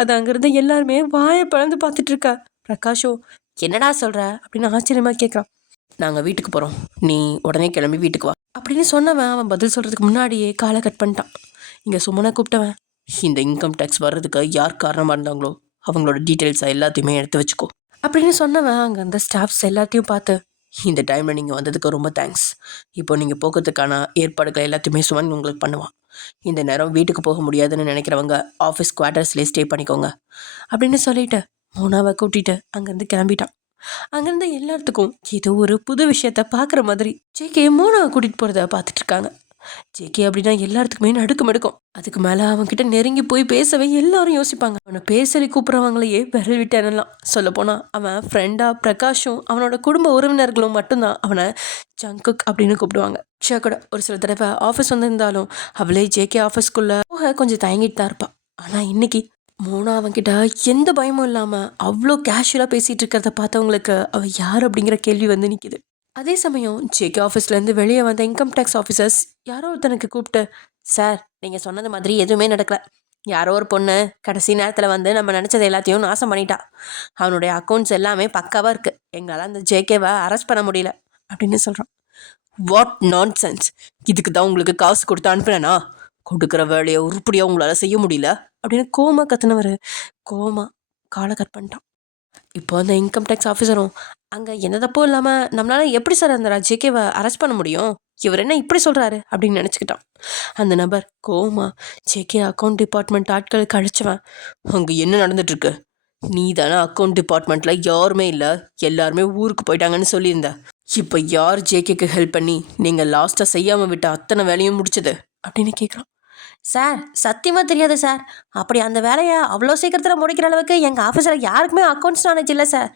அது அங்கேருந்து எல்லாருமே வாயை பிளந்து பார்த்துட்டு இருக்கா. பிரகாஷோ என்னடா சொல்கிற அப்படின்னு ஆச்சரியமாக கேட்குறான். நாங்கள் வீட்டுக்கு போகிறோம், நீ உடனே கிளம்பி வீட்டுக்கு வா அப்படின்னு சொன்னவன் அவன் பதில் சொல்கிறதுக்கு முன்னாடியே காலை கட் பண்ணிட்டான். இங்கே சுமனை கூப்பிட்டவன், இந்த இன்கம் டேக்ஸ் வர்றதுக்கு யார் காரணமாக இருந்தாங்களோ அவங்களோட டீட்டெயில்ஸை எல்லாத்தையுமே எடுத்து வச்சுக்கோ அப்படின்னு சொன்னவன் அங்கே அந்த ஸ்டாஃப்ஸ் எல்லாத்தையும் பார்த்து, இந்த டைமில் நீங்கள் வந்ததுக்கு ரொம்ப தேங்க்ஸ். இப்போ நீங்கள் போகிறதுக்கான ஏற்பாடுகள் எல்லாத்தையுமே சுமன் உங்களுக்கு பண்ணுவான். இந்த நேரம் வீட்டுக்கு போக முடியாதுன்னு நினைக்கிறவங்க ஆஃபீஸ் குவார்ட்டர்ஸ்லேயே ஸ்டே பண்ணிக்கோங்க அப்படின்னு சொல்லிட்டு மோனாவை கூட்டிகிட்டு அங்கேருந்து கிளம்பிட்டான். அங்கேருந்து எல்லாத்துக்கும் ஏதோ ஒரு புது விஷயத்த பார்க்குற மாதிரி ஜேகே மோனாவை கூட்டிகிட்டு போகிறத பார்த்துட்டு இருக்காங்க. ஜேகே அப்படின்னா எல்லாத்துக்குமே நடுக்கம் எடுக்கும். அதுக்கு மேலே அவன்கிட்ட நெருங்கி போய் பேசவே எல்லாரும் யோசிப்பாங்க. அவனை பேர் சொல்லி கூப்பிட்றவங்களையே விரல் விட்டேனலாம். சொல்லப்போனால் அவன் ஃப்ரெண்டாக பிரகாஷும் அவனோட குடும்ப உறவினர்களும் மட்டும்தான் அவனை ஜங்குக் அப்படின்னு கூப்பிடுவாங்க. ஷா கூட ஒரு சில தடவை ஆஃபீஸ் வந்திருந்தாலும் அவளே ஜேகே ஆஃபீஸ்க்குள்ளே போக கொஞ்சம் தயங்கிட்டு தான் இருப்பான். ஆனால் இன்னைக்கு மோனா அவன்கிட்ட எந்த பயமும் இல்லாமல் அவ்வளோ கேஷுவலாக பேசிகிட்டு இருக்கிறத பார்த்தவங்களுக்கு அவள் யார் அப்படிங்கிற கேள்வி வந்து நிற்கிது. அதே சமயம் ஜேகே ஆஃபீஸ்லேருந்து வெளியே வந்த இன்கம் டேக்ஸ் ஆஃபீஸர்ஸ் யாரோ ஒருத்தனுக்கு கூப்பிட்டு, சார் நீங்கள் சொன்னது மாதிரி எதுவுமே நடக்கல, யாரோ ஒரு பொண்ணு கடைசி நேரத்தில் வந்து நம்ம நினச்சது எல்லாத்தையும் நாசம் பண்ணிட்டா, அவனுடைய அக்கௌண்ட்ஸ் எல்லாமே பக்காவாக இருக்குது, எங்களால் அந்த ஜேகேவை அரெஸ்ட் பண்ண முடியல அப்படின்னு சொல்கிறான். வாட் நான் சென்ஸ், இதுக்கு தான் உங்களுக்கு காசு கொடுத்து அனுப்புனேனா? கொடுக்குற வேலையை உருப்படியாக உங்களால் செய்ய முடியல அப்படின்னு கோமா கத்துனவர் கோமா காலை கட் பண்ணிட்டான். இப்போ அந்த இன்கம் டேக்ஸ் ஆஃபீஸரும் அங்கே எந்த தப்பும் இல்லாமல் நம்மளால எப்படி சார் அந்த ஜேகேவை அரெஸ்ட் பண்ண முடியும், இவர் என்ன இப்படி சொல்கிறாரு அப்படின்னு நினச்சிக்கிட்டான். அந்த நபர் கோமா ஜேகே அக்கௌண்ட் டிபார்ட்மெண்ட் ஆட்களுக்கு அழைச்சவன், அங்கே என்ன நடந்துட்டுருக்கு? நீ தானே அக்கௌண்ட் டிபார்ட்மெண்ட்டில் யாருமே இல்லை, எல்லாருமே ஊருக்கு போயிட்டாங்கன்னு சொல்லியிருந்த, இப்போ யார் ஜேகேக்கு ஹெல்ப் பண்ணி நீங்கள் லாஸ்ட்டாக செய்யாமல் விட்ட அத்தனை வேலையும் முடிச்சது அப்படின்னு கேட்குறான். சார் சத்தியமாக தெரியாது சார், அப்படி அந்த வேலையை அவ்வளோ சீக்கிரத்தில் முடிக்கிற அளவுக்கு எங்கள் ஆஃபீஸில் யாருக்குமே அக்கௌண்ட்ஸ் நாலேஜ் இல்லை சார்,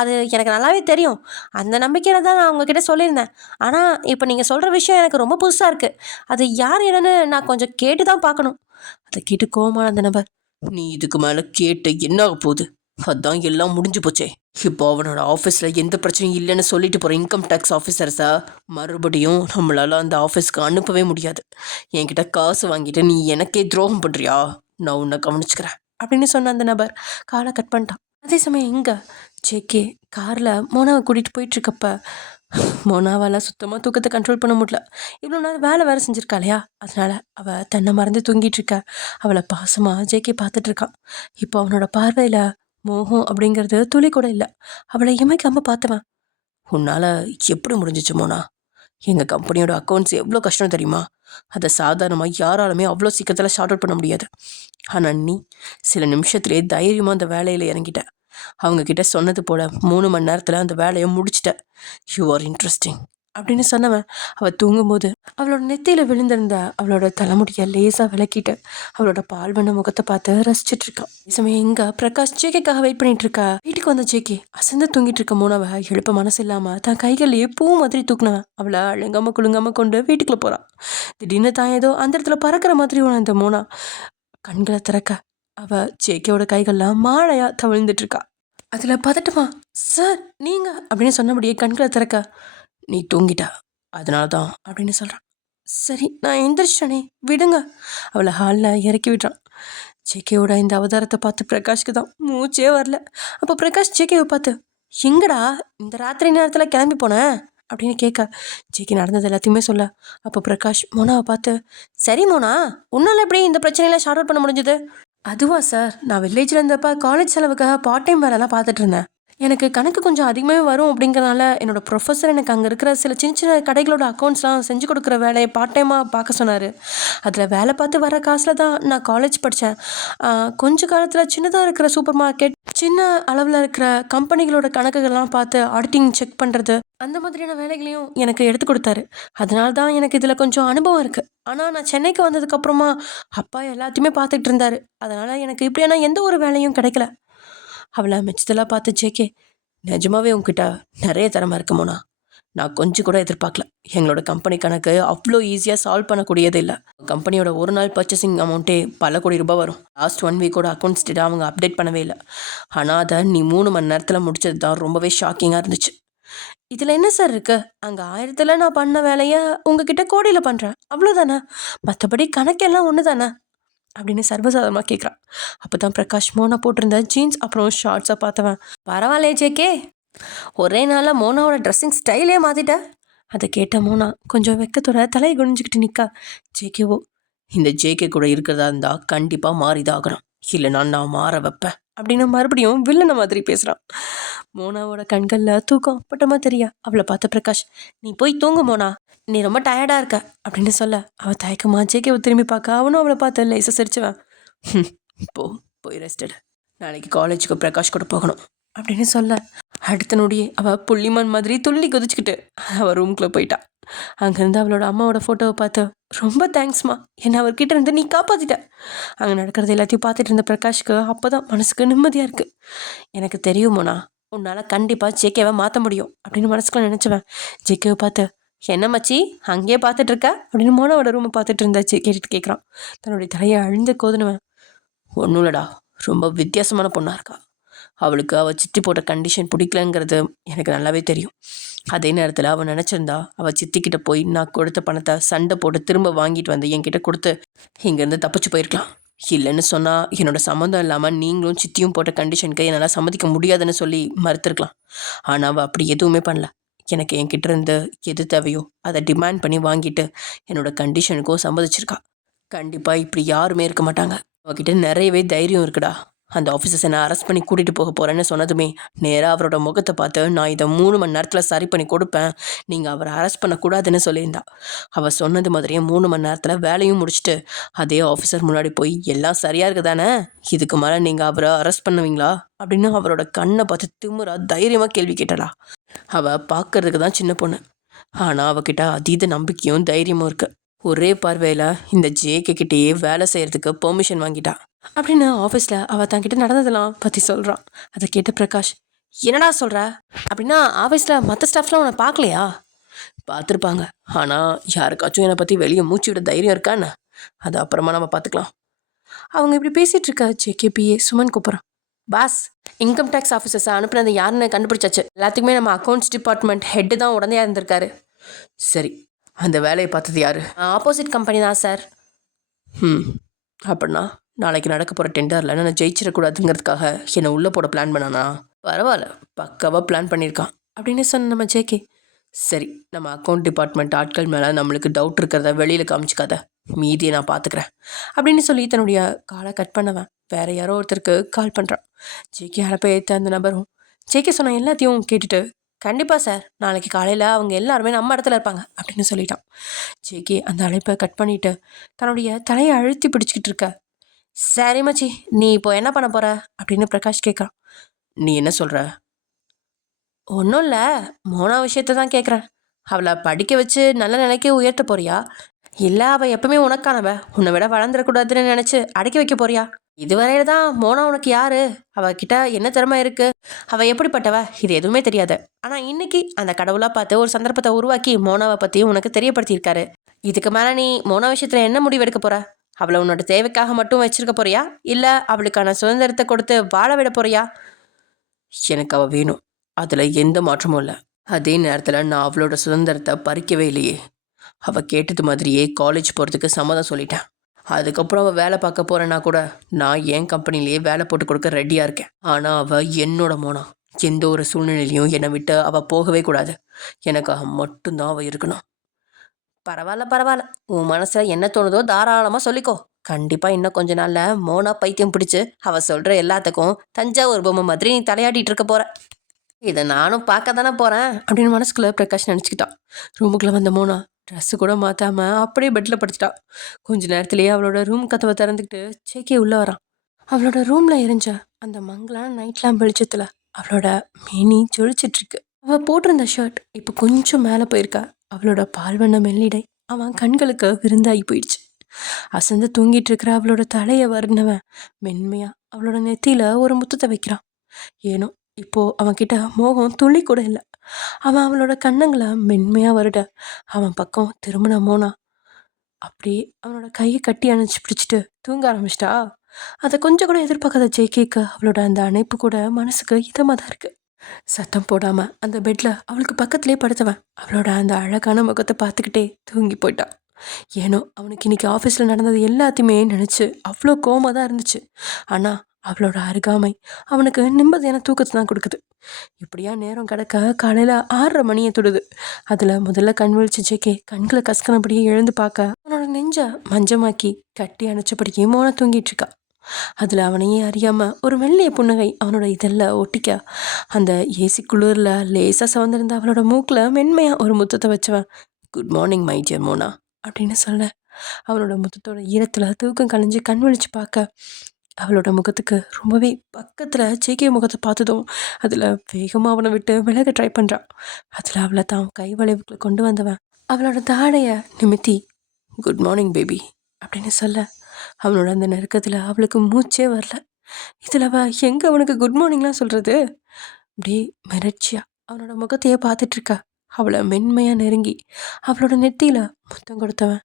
அது எனக்கு நல்லாவே தெரியும், அந்த நம்பிக்கையில் தான் நான் உங்ககிட்ட சொல்லியிருந்தேன். ஆனால் இப்போ நீங்கள் சொல்கிற விஷயம் எனக்கு ரொம்ப புதுசாக இருக்குது, அது யார் என்னன்னு நான் கொஞ்சம் கேட்டு தான் பார்க்கணும். அதை கேட்டு கோவமான அந்த நபர், நீ இதுக்கு மேலே கேட்டு என்ன ஆக போகுது, அதான் எல்லாம் முடிஞ்சு போச்சே. இப்போ அவனோட ஆஃபீஸில் எந்த பிரச்சனையும் இல்லைன்னு சொல்லிட்டு போகிற இன்கம் டேக்ஸ் ஆஃபீஸர்ஸை மறுபடியும் நம்மளால் அந்த ஆஃபீஸ்க்கு அனுப்பவே முடியாது. என்கிட்ட காசு வாங்கிட்டு நீ எனக்கே துரோகம் பண்ணுறியா? நான் உன்னை கவனிச்சுக்கிறேன் அப்படின்னு சொன்ன அந்த நபர் காலை கட் பண்ணிட்டான். அதே சமயம் எங்கே ஜேகே காரில் மோனாவை கூட்டிகிட்டு போயிட்டுருக்கப்ப மோனாவால் சுத்தமாக தூக்கத்தை கண்ட்ரோல் பண்ண முடியல. இவ்வளோ நேரம் வேலை செஞ்சுருக்கா இல்லையா, அதனால் அவள் தன்னை மறந்து தூங்கிட்டு இருக்க. அவளை பாசமாக ஜேகே பார்த்துட்ருக்கான். இப்போ அவனோட பார்வையில் மோகம் அப்படிங்கிறது துளி கூட இல்லை. அவளை இமைக்காமல் பார்த்தவன், உன்னால் எப்படி முடிஞ்சிச்சு மோனா? எங்கள் கம்பெனியோட அக்கௌண்ட்ஸ் எவ்வளோ கஷ்டம் தெரியுமா? அதை சாதாரணமாக யாராலுமே அவ்வளோ சீக்கிரத்தில் ஷார்ட் அவுட் பண்ண முடியாது. ஆனால் நீ சில நிமிஷத்துலேயே தைரியமாக அந்த வேலையில் இறங்கிட்ட. அவங்கக்கிட்ட சொன்னது போல் 3 மணி நேரத்தில் அந்த வேலையை முடிச்சிட்ட. யூ ஆர் இன்ட்ரெஸ்டிங் அப்படின்னு சொன்னவன் அவள் தூங்கும்போது அவளோட நெத்தியில் விழுந்திருந்த அவளோட தலைமுடியை லேசாக விளக்கிட்டு அவளோட பால்வண்ண முகத்தை பார்த்து ரசிச்சுட்டு இருக்கான். சமயம் எங்க பிரகாஷ் ஜேகேக்காக வெயிட் பண்ணிட்டு இருக்கா. வீட்டுக்கு வந்த ஜேகே அசந்து தூங்கிட்டு இருக்க மோனாவை எழுப்ப மனசு இல்லாமல் தன் கைகள்லேயே பூ மாதிரி தூக்குனவன் அவளை அழுங்காம குலுங்காம கொண்டு வீட்டுக்குள்ளே போகிறான். திடீர்னு தான் ஏதோ அந்த இடத்துல பறக்கிற மாதிரி அந்த மோனா கண்களை திறக்க அவள் ஜேகேவோட கைகள்லாம் மாலையாக தவிழ்ந்துட்டு இருக்கா. அதில் பதட்டமா, சார் நீங்கள் அப்படின்னு சொன்னபடியே கண்களை திறக்க, நீ தூங்கிட்டா அதனால தான் அப்படின்னு சொல்கிறான். சரி நான் எந்திரிச்சிட்டனே விடுங்க, அவளை ஹாலில் இறக்கி விடுறான். ஜேகேவோட இந்த அவதாரத்தை பார்த்து பிரகாஷ்க்கு தான் மூச்சே வரல. அப்போ பிரகாஷ் ஜேகேவை பார்த்து, எங்கடா இந்த ராத்திரி நேரத்தில் கிளம்பி போனேன் அப்படின்னு கேட்க ஜேகே நடந்தது எல்லாத்தையுமே சொல்ல. அப்போ பிரகாஷ் மோனாவை பார்த்து, சரி மோனா உன்னால் எப்படி இந்த பிரச்சனையெல்லாம் ஷார்ட் அவுட் பண்ண முடிஞ்சது? அதுவா சார், நான் வில்லேஜில் இருந்தப்போ காலேஜ் செலவுக்காக பார்ட் டைம் வேலைலாம் பார்த்துட்டு இருந்தேன். எனக்கு கணக்கு கொஞ்சம் அதிகமாகவே வரும் அப்படிங்கிறனால என்னோட ப்ரொஃபஸர் எனக்கு அங்கே இருக்கிற சில சின்ன சின்ன கடைகளோட அக்கௌண்ட்ஸ்லாம் செஞ்சு கொடுக்குற வேலையை பார்ட் டைமாக பார்க்க சொன்னார். அதில் வேலை பார்த்து வர காசில் தான் நான் காலேஜ் படித்தேன். கொஞ்ச காலத்தில் சின்னதாக இருக்கிற சூப்பர் மார்க்கெட், சின்ன அளவில் இருக்கிற கம்பெனிகளோட கணக்குகள்லாம் பார்த்து ஆடிட்டிங் செக் பண்ணுறது, அந்த மாதிரியான வேலைகளையும் எனக்கு எடுத்து கொடுத்தாரு. அதனால தான் எனக்கு இதில் கொஞ்சம் அனுபவம் இருக்குது. ஆனால் நான் சென்னைக்கு வந்ததுக்கப்புறமா அப்பா எல்லாத்தையுமே பார்த்துட்டு இருந்தார். அதனால் எனக்கு இப்படியான எந்த ஒரு வேலையும் கிடைக்கல. அவளை மிச்சத்தெல்லாம் பார்த்து ஜேகே, நிஜமாவே உங்ககிட்ட நிறைய திறமை இருக்கு மோனா. நான் கொஞ்சம் கூட எதிர்பார்க்கல. எங்களோட கம்பெனி கணக்கு அவ்வளோ ஈஸியாக சால்வ் பண்ணக்கூடியது இல்லை. கம்பெனியோட ஒரு நாள் பர்ச்சேசிங் அமௌண்ட்டே பல கோடி ரூபாய் வரும். லாஸ்ட் 1 வீக்கோட அக்கௌண்ட்ஸ் டேட்டா அவங்க அப்டேட் பண்ணவே இல்லை. ஆனால் அதை நீ 3 மணி நேரத்தில் முடிச்சது தான் ரொம்பவே ஷாக்கிங்காக இருந்துச்சு. இதில் என்ன சார் இருக்கு? அங்கே 1000ல் நான் பண்ண வேலையை உங்ககிட்ட கோடியில் பண்ணுறேன், அவ்வளோதானே? மற்றபடி கணக்கெல்லாம் ஒன்று தானே அப்படின்னு சர்வசாதாரணமாக கேட்குறான். அப்போ தான் பிரகாஷ் மோனா போட்டிருந்த ஜீன்ஸ் அப்புறம் ஷார்ட்ஸை பார்த்தவன், பரவாயில்லையே ஜேகே, ஒரே நாளில் மோனாவோட ட்ரெஸ்ஸிங் ஸ்டைலே மாற்றிட்ட. அதை கேட்ட மோனா கொஞ்சம் வெக்கத்தோட தலையை குனிஞ்சிக்கிட்டு நிற்கா. ஜேகேவோ, இந்த ஜேகே கூட இருக்கிறதா இருந்தால் கண்டிப்பாக மாறிதான் ஆகணும், இல்லைனா நான் மாற வைப்பேன் அப்படின்னு மறுபடியும் வில்லனை மாதிரி பேசுகிறான். மோனாவோட கண்களில் தூக்கம் அப்பட்டமாக தெரியா. அவளை பார்த்த பிரகாஷ், நீ போய் தூங்கு மோனா, நீ ரொம்ப டயர்டாக இருக்க அப்படின்னு சொல்ல அவள் தயக்கமா ஜேகேவை திரும்பி பார்க்க அவனும் அவளை பார்த்து லேச சிரிச்சுவேன். போய் ரெஸ்டட், நாளைக்கு காலேஜுக்கு பிரகாஷ் கூட போகணும் அப்படின்னு சொல்ல அடுத்த நொடியே அவள் புள்ளிமான் மாதிரி துள்ளி குதிச்சுக்கிட்டு அவள் ரூம்குள்ளே போயிட்டா. அங்கேருந்து அவளோட அம்மாவோட ஃபோட்டோவை பார்த்து, ரொம்ப தேங்க்ஸ்மா, என்னை அவர்கிட்ட இருந்து நீ காப்பாற்றிட்ட. அங்கே நடக்கிறது எல்லாத்தையும் பார்த்துட்டு இருந்த பிரகாஷ்க்கு அப்போ தான் மனசுக்கு நிம்மதியாக இருக்குது. எனக்கு தெரியுமோண்ணா, உன்னால் கண்டிப்பாக ஜேகேவை மாற்ற முடியும் அப்படின்னு மனசுக்குள்ள நினச்சவன் ஜேகேவை பார்த்து, என்ன மச்சி அங்கேயே பார்த்துட்டு இருக்க அப்படின்னு மோனாவோட ரூமை பார்த்துட்டு இருந்தாச்சு கேட்டுட்டு கேட்குறான். தன்னுடைய தலையை அழிந்து கோதுனுவன், ஒன்றும் இல்லடா, ரொம்ப வித்தியாசமான பொண்ணாக இருக்கா. அவளுக்கு அவள் சித்தி போட்ட கண்டிஷன் பிடிக்கலங்கிறது எனக்கு நல்லாவே தெரியும். அதே நேரத்தில் அவள் நினச்சிருந்தா அவள் சித்திக்கிட்ட போய் நான் கொடுத்த பணத்தை சண்டை போட்டு திரும்ப வாங்கிட்டு வந்து என்கிட்ட கொடுத்து இங்கேருந்து தப்பிச்சு போயிருக்கலாம். இல்லைன்னு சொன்னால் என்னோட சம்மந்தம் இல்லாமல் நீங்களும் சித்தியும் போட்ட கண்டிஷனுக்கு என்னால் சம்மதிக்க முடியாதுன்னு சொல்லி மறுத்துருக்கலாம். ஆனால் அவள் அப்படி எதுவுமே பண்ணல. எனக்கு என்கிட்ட இருந்து எது தேவையோ அதை டிமாண்ட் பண்ணி வாங்கிட்டு என்னோட கண்டிஷனுக்கும் சம்மதிச்சிருக்கா. கண்டிப்பாக இப்படி யாருமே இருக்க மாட்டாங்க. அவகிட்ட நிறையவே தைரியம் இருக்குடா. அந்த ஆஃபீஸர்ஸ் என்னை அரெஸ்ட் பண்ணி கூட்டிகிட்டு போக போகிறேன்னு சொன்னதுமே நேராக அவரோட முகத்தை பார்த்து, நான் இதை 3 மணி நேரத்தில் சரி பண்ணி கொடுப்பேன், நீங்கள் அவரை அரெஸ்ட் பண்ணக்கூடாதுன்னு சொல்லியிருந்தா. அவள் சொன்னது மாதிரியே 3 மணி நேரத்தில் வேலையும் முடிச்சுட்டு அதே ஆஃபீஸர் முன்னாடி போய், எல்லாம் சரியாக இருக்குது தானே, இதுக்கு மேலே நீங்கள் அவரை அரெஸ்ட் பண்ணுவீங்களா அப்படின்னு அவரோட கண்ணை பார்த்து திமுறா தைரியமாக கேள்வி கேட்டடா. அவள் பார்க்கறதுக்கு தான் சின்ன பொண்ணு, ஆனால் அவகிட்ட அதீத நம்பிக்கையும் தைரியமும் இருக்குது. ஒரே பார்வையில் இந்த ஜேகே கிட்டேயே வேலை செய்கிறதுக்கு பெர்மிஷன் வாங்கிட்டா அப்படின்னு ஆஃபீஸில் அவள் தன்கிட்ட நடந்ததெல்லாம் பற்றி சொல்கிறான். அதை கேட்ட பிரகாஷ், என்னடா சொல்கிற? அப்படின்னா ஆஃபீஸில் மற்ற ஸ்டாஃப்லாம் உன்னை பார்க்கலையா? பார்த்துருப்பாங்க, ஆனால் யாருக்காச்சும் என்னை பற்றி வெளியே மூச்சு விட தைரியம் இருக்கான்னு, அது அப்புறமா நம்ம பார்த்துக்கலாம். அவங்க இப்படி பேசிகிட்டு இருக்க ஜேகேபிஏ சுமன் கூப்பிட்றான். பாஸ், இன்கம் டேக்ஸ் ஆஃபீஸர்ஸை அனுப்புனது யாருன்னு கண்டுபிடிச்சாச்சு. எல்லாத்துக்குமே நம்ம அக்கௌண்ட்ஸ் டிபார்ட்மெண்ட் ஹெட்டு தான் உடனே இருந்திருக்காரு. சரி, அந்த வேலையை பார்த்தது யார்? ஆப்போசிட் கம்பெனி தான் சார். அப்படின்னா நாளைக்கு நடக்க போகிற டெண்டரில் நான் ஜெயிச்சிடக்கூடாதுங்கிறதுக்காக என்னை உள்ளே போட பிளான் பண்ணானா? பரவாயில்ல, பக்காவாக பிளான் பண்ணியிருக்கான் அப்படின்னு சொன்ன நம்ம ஜேகே. சரி, நம்ம அக்கௌண்ட் டிபார்ட்மெண்ட் ஆட்கள் மேலே நம்மளுக்கு டவுட் இருக்கிறத வெளியில் காமிச்சிக்காத, மீதியை நான் பார்த்துக்கிறேன் அப்படின்னு சொல்லி தன்னுடைய காலை கட் பண்ணவன் வேற யாரோ ஒருத்தருக்கு கால் பண்ணுறான். ஜேகே அழைப்பை ஏற்ற அந்த நபரும் ஜேகே சொன்ன எல்லாத்தையும் கேட்டுட்டு, கண்டிப்பாக சார், நாளைக்கு காலையில் அவங்க எல்லாருமே நம்ம இடத்துல இருப்பாங்க அப்படின்னு சொல்லிட்டான். ஜேகே அந்த அழைப்பை கட் பண்ணிவிட்டு தன்னுடைய தலையை அழுத்தி பிடிச்சிக்கிட்டு இருக்க. சரி மச்சி, நீ இப்போ என்ன பண்ண போகிற அப்படின்னு பிரகாஷ் கேட்குறான். நீ என்ன சொல்கிற? ஒன்றும் இல்லை, மோனா விஷயத்த தான் கேட்குறேன். அவளை படிக்க வச்சு நல்ல நிலைக்கு உயர்த்த போறியா, இல்லை அவள் எப்பவுமே உனக்கானவ, உன்னை விட வளர்ந்துடக்கூடாதுன்னு நினச்சி அடக்கி வைக்க போறியா? இதுவரையில தான் மோனா உனக்கு யாரு, அவகிட்ட என்ன திறமை இருக்கு, அவள் எப்படிப்பட்டவ, இது எதுவுமே தெரியாது. ஆனால் இன்னைக்கு அந்த கடவுளாக பார்த்து ஒரு சந்தர்ப்பத்தை உருவாக்கி மோனாவை பற்றி உனக்கு தெரியப்படுத்தியிருக்காரு. இதுக்கு மேலே நீ மோனா விஷயத்தில் என்ன முடிவு எடுக்க போற? அவளை உன்னோட தேவைக்காக மட்டும் வச்சிருக்க போறியா, இல்லை அவளுக்கான சுதந்திரத்தை கொடுத்து வாழ விட போறியா? எனக்கு அவள் வேணும், அதில் எந்த மாற்றமும் இல்லை. அதே நேரத்தில் நான் அவளோட சுதந்திரத்தை பறிக்கவே இல்லையே. அவள் கேட்டது மாதிரியே காலேஜ் போகிறதுக்கு சம்மதம் சொல்லிட்டேன். அதுக்கப்புறம் அவள் வேலை பார்க்க போகிறேன்னா கூட நான் என் கம்பெனிலேயே வேலை போட்டு கொடுக்க ரெடியாக இருக்கேன். ஆனால் அவள் என்னோட மோனா, எந்த ஒரு சூழ்நிலையிலையும் என்னை விட்டு அவள் போகவே கூடாது. எனக்காக மட்டும்தான் அவள் இருக்கணும். பரவாயில்ல, உன் மனசில் என்ன தோணுதோ தாராளமாக சொல்லிக்கோ. கண்டிப்பாக இன்னும் கொஞ்ச நாளில் மோனா பைத்தியம் பிடிச்சி அவள் சொல்கிற எல்லாத்துக்கும் தஞ்சாவூர் பொம்மை மாதிரி நீ தலையாடிட்டு இருக்க போகிற. இதை நானும் பார்க்க தானே போகிறேன் அப்படின்னு மனசுக்குள்ளே பிரகாஷ் நினச்சிக்கிட்டான். ரூமுக்குள்ளே வந்த மோனா ட்ரெஸ்ஸு கூட மாற்றாமல் அப்படியே பெட்டில் படுத்துட்டான். கொஞ்ச நேரத்துலேயே அவளோட ரூம் கதவை திறந்துக்கிட்டு ஜேகே உள்ளே வரான். அவளோட ரூமில் எரிஞ்ச அந்த மங்களான நைட் லேம்ப் வெளிச்சத்தில் அவளோட மேனி ஜொலிச்சிட்ருக்கு. அவள் போட்டிருந்த ஷர்ட் இப்போ கொஞ்சம் மேலே போயிருக்கா. அவளோட பால்வண்ண மெல்லிடை அவன் கண்களுக்கு விருந்தாகி போயிடுச்சு. அசந்து தூங்கிட்டு இருக்கிற அவளோட தலையை வருணவன் மென்மையா அவளோட நெத்தியில ஒரு முத்தத்தை வைக்கிறான். ஏனோ இப்போ அவன்கிட்ட மோகம் துளி கூட இல்லை. அவன் அவளோட கண்ணங்களை மென்மையா வருட அவன் பக்கம் திரும்பின மோனா அப்படியே அவனோட கையை கட்டி அணைச்சி பிடிச்சிட்டு தூங்க ஆரம்பிச்சிட்டா. அதை கொஞ்சம் கூட எதிர்பார்க்காத ஜேகேக்கு அவளோட அந்த அணைப்பு கூட மனசுக்கு இதமாக தான் இருக்கு. சத்தம் போடாம அந்த பெட்ல அவளுக்கு பக்கத்திலே படுத்தவன் அவளோட அந்த அழகான முகத்தை பார்த்துக்கிட்டே தூங்கி போயிட்டான். ஏனோ அவனுக்கு இன்னைக்கு ஆஃபீஸில் நடந்தது எல்லாத்தையுமே நினச்சி அவ்வளோ கோவமாக தான் இருந்துச்சு. ஆனால் அவளோட அருகாமை அவனுக்கு நிம்மதியான தூக்கத்தை தான் கொடுக்குது. இப்படியா நேரம் கிடக்க காலையில் 6:30 மணியை தொடுது. அதில் முதல்ல கண் விழிச்சு ஜேகே கண்களை கசக்கனபடியே எழுந்து பார்க்க அவனோட நெஞ்ச மஞ்சமாக்கி கட்டி அணைச்சபடியே மோன தூங்கிட்டு இருக்கா. அதில் அவனையே அறியாமல் ஒரு மெல்லிய புன்னகை அவனோட இதெல்லாம் ஒட்டிக்க அந்த ஏசி குளிரில் லேசாக சவந்திருந்த அவளோட மூக்கில் மென்மையாக ஒரு முத்தத்தை வச்சவன் good morning my dear Mona அப்படின்னு சொல்ல அவளோட முத்தத்தோட ஈரத்தில் தூக்கம் கலைஞ்சு கண் விழிச்சு பார்க்க அவளோட முகத்துக்கு ரொம்பவே பக்கத்தில் ஜேகே முகத்தை பார்த்ததும் அதில் வேகமாக அவனை விட்டு விலக ட்ரை பண்ணுறான். அதில் அவளை தான் கை வளைவுக்குள்ள கொண்டு வந்தவன் அவளோட தாடையை நிமித்தி குட் மார்னிங் பேபி அப்படின்னு சொல்ல அவளோட அந்த நெருக்கத்தில் அவளுக்கு மூச்சே வரல. இதில் அவள் எங்கே அவனுக்கு குட் மார்னிங்லாம் சொல்கிறது? அப்படியே மிரட்சியா அவனோட முகத்தையே பார்த்துட்டு இருக்கா. அவளை மென்மையாக நெருங்கி அவளோட நெத்தியில் முத்தம் கொடுத்தவன்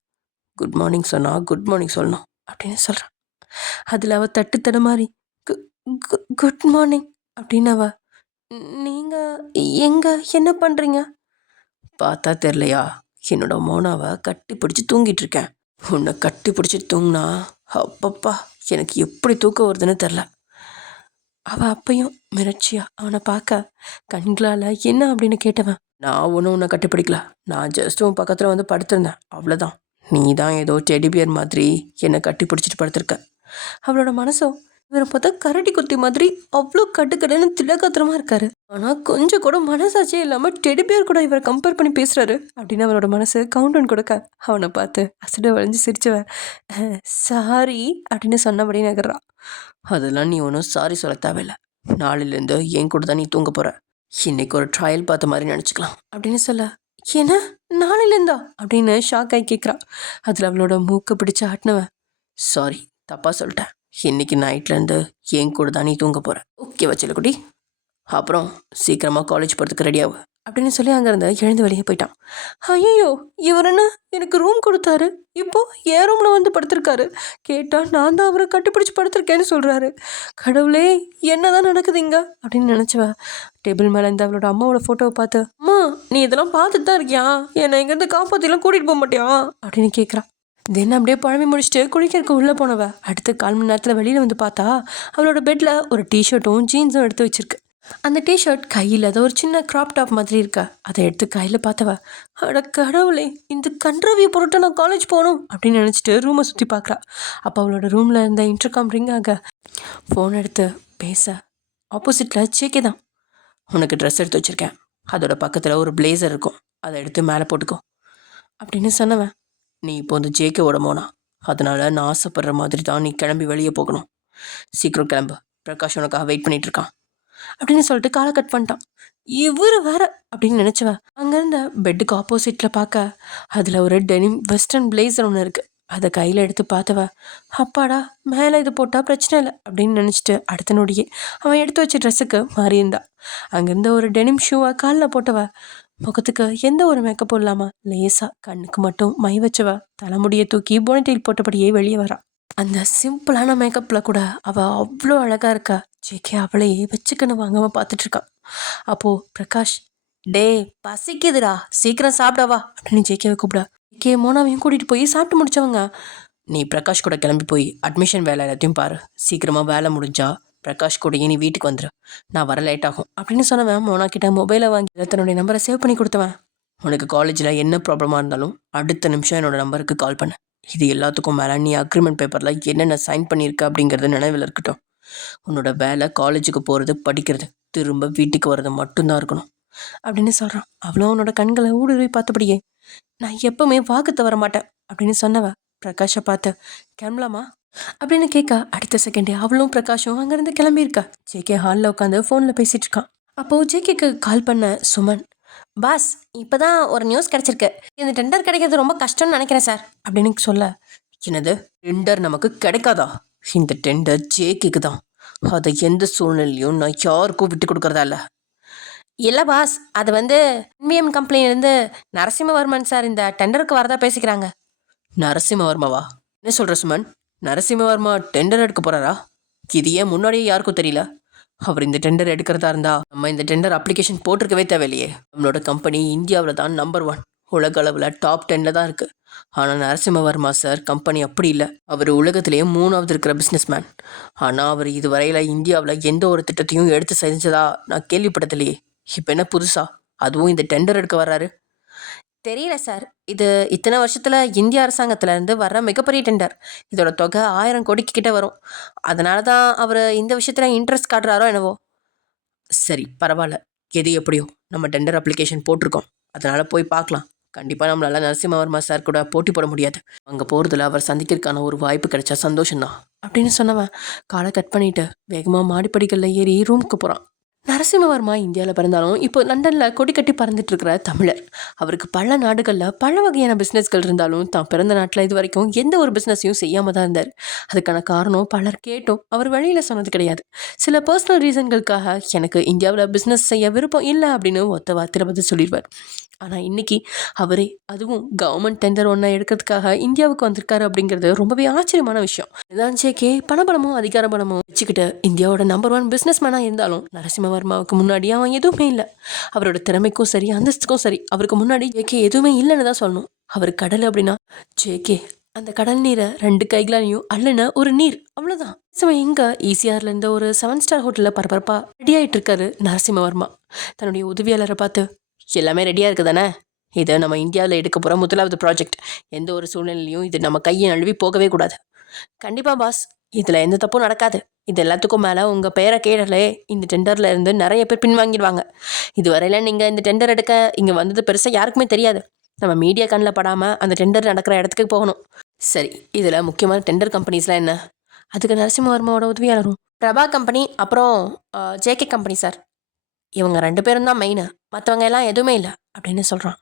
குட் மார்னிங் சொன்னா குட் மார்னிங் சொல்லணும் அப்படின்னு சொல்கிறான். அதில் அவள் தட்டு தடுமாறி குட் மார்னிங் அப்படின்னு அவ நீங்கள் எங்கே என்ன பண்ணுறீங்க? பார்த்தா தெரிலையா, என்னோட மோனாவை கட்டி பிடிச்சி தூங்கிட்டு இருக்கேன். உன்னை கட்டி பிடிச்சி தூங்கினா அப்பப்பா எனக்கு எப்படி தூக்கம் வருதுன்னு தெரில. அவள் அப்பையும் மிரட்சியா அவனை பார்க்க கண்களால் என்ன அப்படின்னு கேட்டவன் நான் ஒன்றும் உன்னை கட்டிப்பிடிக்கல, நான் ஜஸ்ட் உன் பக்கத்தில் வந்து படுத்திருந்தேன் அவ்வளோதான். நீ தான் ஏதோ டெடிபியர் மாதிரி என்னை கட்டி பிடிச்சிட்டு படுத்திருக்க. அவளோட மனசும் இவரை பார்த்தா கரடி குத்தி மாதிரி அவ்வளோ கட்டுக்கடன்னு திலகாத்திரமா இருக்காரு. ஆனால் கொஞ்சம் கூட மனசாட்சியே இல்லாமல் டெடிபியர் கூட இவரை கம்பேர் பண்ணி பேசுறாரு அப்படின்னு அவளோட மனசு கவுண்டவுன் கொடுக்க அவனை பார்த்து அசட வளைஞ்சு சிரிச்சவன் சாரி அப்படின்னு சொன்னபடி நகர்றான். அதெல்லாம் நீ ஒன்றும் சாரி சொல்ல தேவையில்லை. நாளிலேருந்து என் கூட தான் நீ தூங்க போற. இன்னைக்கு ஒரு ட்ரையல் பார்த்த மாதிரி நினச்சிக்கலாம் அப்படின்னு சொல்ல என்ன நாளிலேருந்தா அப்படின்னு ஷாக் ஆகி கேட்குறான். அதில் அவளோட மூக்கை பிடிச்சு ஆட்டினவன் சாரி தப்பாக சொல்லிட்டேன். இன்னைக்கு நைட்லேருந்து என் கூட தான் நீ தூங்க போகிற. ஓகேவா செல்லக்குட்டி? அப்புறம் சீக்கிரமாக காலேஜ் போகிறதுக்கு ரெடியாகும் அப்படின்னு சொல்லி அங்கேருந்து எழுந்து வெளியே போயிட்டான். ஐயோ இவர் என்ன எனக்கு ரூம் கொடுத்தாரு, இப்போ என் ரூமில் வந்து படுத்திருக்காரு. கேட்டால் நான் தான் அவரை கட்டிப்பிடிச்சி படுத்திருக்கேன்னு சொல்கிறாரு. கடவுளே என்னதான் நடக்குது இங்கே அப்படின்னு நினச்சவ டேபிள் மேலே இருந்து அவளோட அம்மாவோட ஃபோட்டோவை பார்த்து அம்மா நீ இதெல்லாம் பார்த்துட்டு தான் இருக்கியா, என்னை இங்கேருந்து காப்பாற்றிலாம் கூட்டிகிட்டு போக மாட்டியா அப்படின்னு கேட்குறான். தென் அப்படியே பழமி முடிச்சுட்டு குளிக்கிறதுக்கு உள்ளே போனவ அடுத்த 1/4 மணி நேரத்தில் வெளியில் வந்து பார்த்தா அவளோட பெட்டில் ஒரு டிஷர்ட்டும் ஜீன்ஸும் எடுத்து வச்சிருக்கு. அந்த டிஷர்ட் கையில் ஏதோ ஒரு சின்ன க்ராப் டாப் மாதிரி இருக்கா. அதை எடுத்து கையில் பார்த்தவ அட கடவுளே இந்த கண்ட்ரவிய பொருட்டை நான் காலேஜ் போகணும் அப்படின்னு நினச்சிட்டு ரூமை சுற்றி பார்க்குறா. அப்போ அவளோட ரூமில் இருந்த இன்டர்காம் ரிங் ஆக ஃபோன் எடுத்து பேச ஆப்போசிட்டில் ஜேகே தான். உனக்கு ட்ரெஸ் எடுத்து வச்சுருக்கேன், அதோட பக்கத்தில் ஒரு பிளேசர் இருக்கும், அதை எடுத்து மேலே போட்டுக்கோ அப்படின்னு சொன்னவன் நீ இப்போ வந்து ஜேகேவோட மோனா, அதனால் நான் ஆசைப்படுற மாதிரி தான் நீ கிளம்பி வெளியே போகணும். சீக்கிரம் கிளம்பு, பிரகாஷ் உனக்காக வெயிட் பண்ணிட்டு இருக்கான் அப்படின்னு சொல்லிட்டு காலை கட் பண்ணிட்டான். இவர் வேற அப்படின்னு நினச்சவ அங்கேருந்த பெட்டுக்கு ஆப்போசிட்டில் பார்க்க அதில் ஒரு டெனிம் வெஸ்டர்ன் பிளேசர் ஒன்று இருக்குது. அதை கையில் எடுத்து பார்த்தவ அப்பாடா மேலே இது போட்டால் பிரச்சனை இல்லை அப்படின்னு நினச்சிட்டு அடுத்த நொடியே அவன் எடுத்து வச்ச ட்ரெஸ்ஸுக்கு மாறியிருந்தா. அங்கேருந்த ஒரு டெனிம் ஷூவை காலில் போட்டவ முகத்துக்கு எந்த ஒரு மேக்கப் இல்லாமல் லேசாக கண்ணுக்கு மட்டும் மை வச்சவ தலைமுடியை தூக்கி போனிடெயில் போட்டபடியே வெளியே வரா. அந்த சிம்பிளான மேக்கப்பில் கூட அவள் அவ்வளோ அழகாக இருக்கா. ஜேகே அவளையே வச்சுக்கணும் வாங்காமல் பார்த்துட்ருக்கான். அப்போது பிரகாஷ் டே பசிக்குதுடா சீக்கிரம் சாப்பிடவா அப்படின்னு ஜேகேவை கூப்பிடா. ஜேகே மோனாவையும் கூட்டிகிட்டு போய் சாப்பிட்டு முடிச்சவங்க நீ பிரகாஷ் கூட கிளம்பி போய் அட்மிஷன் வேலை எல்லாத்தையும் பாரு, சீக்கிரமாக வேலை முடிஞ்சா பிரகாஷ் கூட நீ வீட்டுக்கு வந்துடு, நான் வர லேட் ஆகும் அப்படின்னு சொன்னவன் மோனா கிட்ட மொபைலை வாங்கி தன்னுடைய நம்பரை சேவ் பண்ணி கொடுத்தவன் உனக்கு காலேஜில் என்ன ப்ராப்ளமாக இருந்தாலும் அடுத்த நிமிஷம் என்னோட நம்பருக்கு கால் பண்ண. இது எல்லாத்துக்கும் மேலே நீ அக்ரிமெண்ட் பேப்பரில் என்னென்ன சைன் பண்ணியிருக்க அப்படிங்கிறது நினைவில் இருக்கட்டும். உன்னோட வேலை காலேஜுக்கு போகிறது படிக்கிறது திரும்ப வீட்டுக்கு வர்றது மட்டும்தான் இருக்கணும் அப்படின்னு சொல்கிறான். அவளும் அவனோட கண்களை ஊடுருவி பார்த்தபடியே நான் எப்பவுமே வாக்கு தவற மாட்டேன் அப்படின்னு சொன்னவ பிரகாஷை பார்த்து கிளம்பலாமா அப்படின்னு கேட்க அடுத்த செகண்டே அவளும் பிரகாஷும் அங்கேருந்து கிளம்பியிருக்கா. ஜேகே ஹாலில் உட்காந்து ஃபோனில் பேசிட்டு இருக்கான். அப்போது ஜேகேக்கு கால் பண்ண சுமன், பாஸ் இப்போதான் ஒரு நியூஸ் கிடச்சிருக்கு, இந்த டெண்டர் கிடைக்கிறது ரொம்ப கஷ்டம்னு நினைக்கிறேன் சார் அப்படின்னு சொல்ல, என்னது டெண்டர் நமக்கு கிடைக்காதா? இந்த டெண்டர் ஜேகேக்கு தான், அதை எந்த சூழ்நிலையும் நான் யாருக்கும் விட்டு கொடுக்குறதா இல்லை பாஸ், அது என்விஎம் கம்பெனிலேருந்து நரசிம்மவர்மன் சார் இந்த டெண்டருக்கு வரதா பேசிக்கிறாங்க. நரசிம்மவர்மாவா? என்ன சொல்கிற சுமன்? நரசிம்மவர்மா டெண்டர் எடுக்க போகிறாரா? இது ஏன் முன்னாடியே யாருக்கும் தெரியல? அவர் இந்த டெண்டர் எடுக்கிறதா இருந்தா நம்ம இந்த டெண்டர் அப்ளிகேஷன் போட்டிருக்கவே தேவையில்லையே. நம்மளோட கம்பெனி இந்தியாவில் தான் நம்பர் 1, உலக அளவில் டாப் 10ல் தான் இருக்குது. ஆனால் நரசிம்மவர்மா சார் கம்பெனி அப்படி இல்லை. அவர் உலகத்திலேயே 3வது இருக்கிற பிஸ்னஸ் மேன். ஆனால் அவர் இதுவரையில் இந்தியாவில் எந்த ஒரு திட்டத்தையும் எடுத்து செஞ்சதா நான் கேள்விப்பட்டதில்லையே. இப்போ என்ன புதுசா அதுவும் இந்த டெண்டர் எடுக்க வர்றாரு? தெரியல சார், இது இத்தனை வருஷத்தில் இந்திய அரசாங்கத்திலேருந்து வர்ற மிகப்பெரிய டெண்டர். இதோட தொகை 1000 கோடிக்கு கிட்ட வரும். அதனால தான் அவர் இந்த விஷயத்தில் இன்ட்ரெஸ்ட் காட்டுறாரோ என்னவோ. சரி பரவாயில்ல, எது எப்படியோ நம்ம டெண்டர் அப்ளிகேஷன் போட்டிருக்கோம், அதனால் போய் பார்க்கலாம். கண்டிப்பாக நம்மளால் நரசிம்மவர்மா சார் கூட போட்டி போட முடியாது. அங்கே போகிறதுல அவர் சந்திக்கிறதுக்கான ஒரு வாய்ப்பு கிடைச்சா சந்தோஷம்தான் அப்படின்னு சொன்னவன் காலை கட் பண்ணிவிட்டு வேகமாக மாடிப்படிகளில் ஏறி ரூமுக்கு போகிறான். நரசிம்மவர்மா இந்தியாவில் பிறந்தாலும் இப்போ லண்டனில் கொடி கட்டி பறந்துட்டு இருக்கிற தமிழர். அவருக்கு பல நாடுகளில் பல வகையான பிஸ்னஸ்கள் இருந்தாலும் தான் பிறந்த நாட்டில் இது வரைக்கும் எந்த ஒரு பிஸ்னஸையும் செய்யாமல் தான் இருந்தார். அதுக்கான காரணம் பலர் கேட்டும் அவர் வழியில் சொன்னது கிடையாது. சில பர்சனல் ரீசன்களுக்காக எனக்கு இந்தியாவில் பிஸ்னஸ் செய்ய விருப்பம் இல்லை அப்படின்னு ஒத்த வார்த்தையில் பதில் சொல்லிடுவார். ஆனால் இன்னைக்கு அவரே அதுவும் கவர்மெண்ட் டெண்டர் ஒன்றை எடுக்கிறதுக்காக இந்தியாவுக்கு வந்திருக்காரு அப்படிங்கிறது ரொம்பவே ஆச்சரியமான விஷயம். இதான் ஜேகே பணபலமும் அதிகார பலமும் வச்சுக்கிட்டு இந்தியாவோட நம்பர் 1 பிஸ்னஸ் மேனாக இருந்தாலும் நரசிம்மவர்மாவுக்கு முன்னாடி அவன் எதுவுமே இல்லை. அவரோட திறமைக்கும் சரி அந்தஸ்துக்கும் சரி அவருக்கு முன்னாடி ஜேகே எதுவுமே இல்லைன்னு தான் சொல்லணும். அவர் கடல் அப்படின்னா ஜேகே அந்த கடல் நீரை 2 கைகளாலையும் அல்லன ஒரு நீர், அவ்வளோதான். இங்கே ஈசிஆர்ல இருந்த ஒரு 7 ஸ்டார் ஹோட்டலில் பரபரப்பாக ரெடி ஆகிட்டு இருக்காரு நரசிம்மவர்மா. தன்னுடைய உதவியாளரை பார்த்து, எல்லாமே ரெடியாக இருக்குது தானே, இது நம்ம இந்தியாவில் எடுக்க போகிற முதலாவது ப்ராஜெக்ட், எந்த ஒரு சூழ்நிலையிலையும் இது நம்ம கையை நழுவி போகவே கூடாது. கண்டிப்பாக பாஸ், இதில் எந்த தப்பும் நடக்காது. இது எல்லாத்துக்கும் மேலே உங்கள் பெயரை கேட்டாலே இந்த டெண்டரில் இருந்து நிறைய பேர் பின்வாங்கிடுவாங்க. இதுவரையில் நீங்கள் இந்த டெண்டர் எடுக்க இங்கே வந்தது பெருசாக யாருக்குமே தெரியாது. நம்ம மீடியா கண்ணில் படாமல் அந்த டெண்டர் நடக்கிற இடத்துக்கு போகணும். சரி, இதில் முக்கியமான டெண்டர் கம்பெனிஸ்லாம் என்ன? அதுக்கு நரசிம்மவர்மாவோட உதவியாளரும் பிரபா கம்பெனி, அப்புறம் ஜேகே கம்பெனி சார், இவங்க 2 பேரும் தான் மெயின், மற்றவங்க எல்லாம் எதுவுமே இல்லை அப்படின்னு சொல்கிறான்.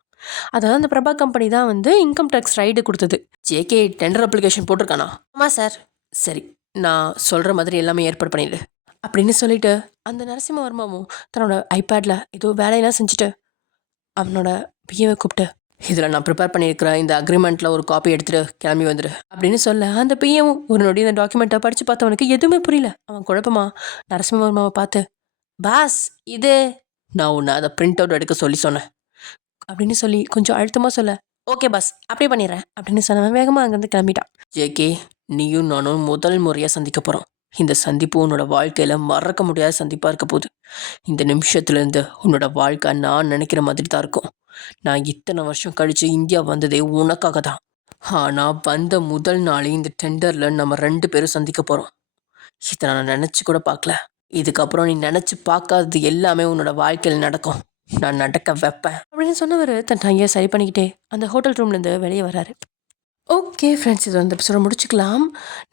அதாவது அந்த பிரபா கம்பெனி தான் இன்கம் டேக்ஸ் ரைடு கொடுத்தது. ஜேகே டெண்டர் அப்ளிகேஷன் போட்டிருக்கானா? ஆமாம் சார். சரி, நான் சொல்கிற மாதிரி எல்லாமே ஏற்பாடு பண்ணிடு அப்படின்னு சொல்லிட்டு அந்த நரசிம்மவர்மாவும் தன்னோட ஐபேடில் ஏதோ வேலையெல்லாம் செஞ்சுட்டு அவனோட பிஏவை கூப்பிட்டு, இதில் நான் ப்ரிப்பேர் பண்ணியிருக்கிற இந்த அக்ரிமெண்ட்டில் ஒரு காப்பி எடுத்துகிட்டு கிளம்பி வந்துடு அப்படின்னு சொல்ல, அந்த பிஏவும் ஒரு நொடி இந்த டாக்குமெண்ட்டை படித்து பார்த்தவனுக்கு எதுவுமே புரியல. அவன் குழப்பமா நரசிம்மவர்மாவை பார்த்து, பாஸ் இது நான் உன்னை அதை பிரிண்ட் அவுட் எடுக்க சொன்னேன் அப்படின்னு சொல்லி கொஞ்சம் அழுத்தமாக சொல்ல, ஓகே பாஸ் அப்படியே பண்ணிடுறேன் அப்படின்னு சொன்னவன் வேகமாக அங்கேருந்து கிளம்பிட்டான். ஜேகே, நீயும் நானும் முதல் முறையாக சந்திக்க போகிறோம். இந்த சந்திப்பு உன்னோட வாழ்க்கையில் மறக்க முடியாத சந்திப்பாக இருக்க போகுது. இந்த நிமிஷத்துலேருந்து உன்னோட வாழ்க்கை நான் நினைக்கிற மாதிரி தான் இருக்கும். நான் இத்தனை வருஷம் கழித்து இந்தியா வந்ததே உனக்காக தான். ஆனால் வந்த முதல் நாளே இந்த டெண்டரில் நம்ம 2 பேரும் சந்திக்க போகிறோம். இதை நான் நினச்சி கூட பார்க்கல. இதுக்கப்புறம் நீ நினச்சி பார்க்காதது எல்லாமே உன்னோட வாழ்க்கையில் நடக்கும். நான் நடக்க வைப்பேன் அப்படின்னு சொன்னவர் தன் டையை சரி பண்ணிக்கிட்டே அந்த ஹோட்டல் ரூம்லேருந்து வெளியே வராரு. ஓகே ஃப்ரெண்ட்ஸ், இது எபிசோட முடிச்சுக்கலாம்.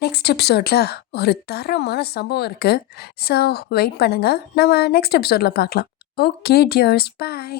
நெக்ஸ்ட் எபிசோடில் ஒரு தரமான சம்பவம் இருக்குது. ஸோ வெயிட் பண்ணுங்கள், நம்ம நெக்ஸ்ட் எபிசோடில் பார்க்கலாம். ஓகே டியர்ஸ், பாய்.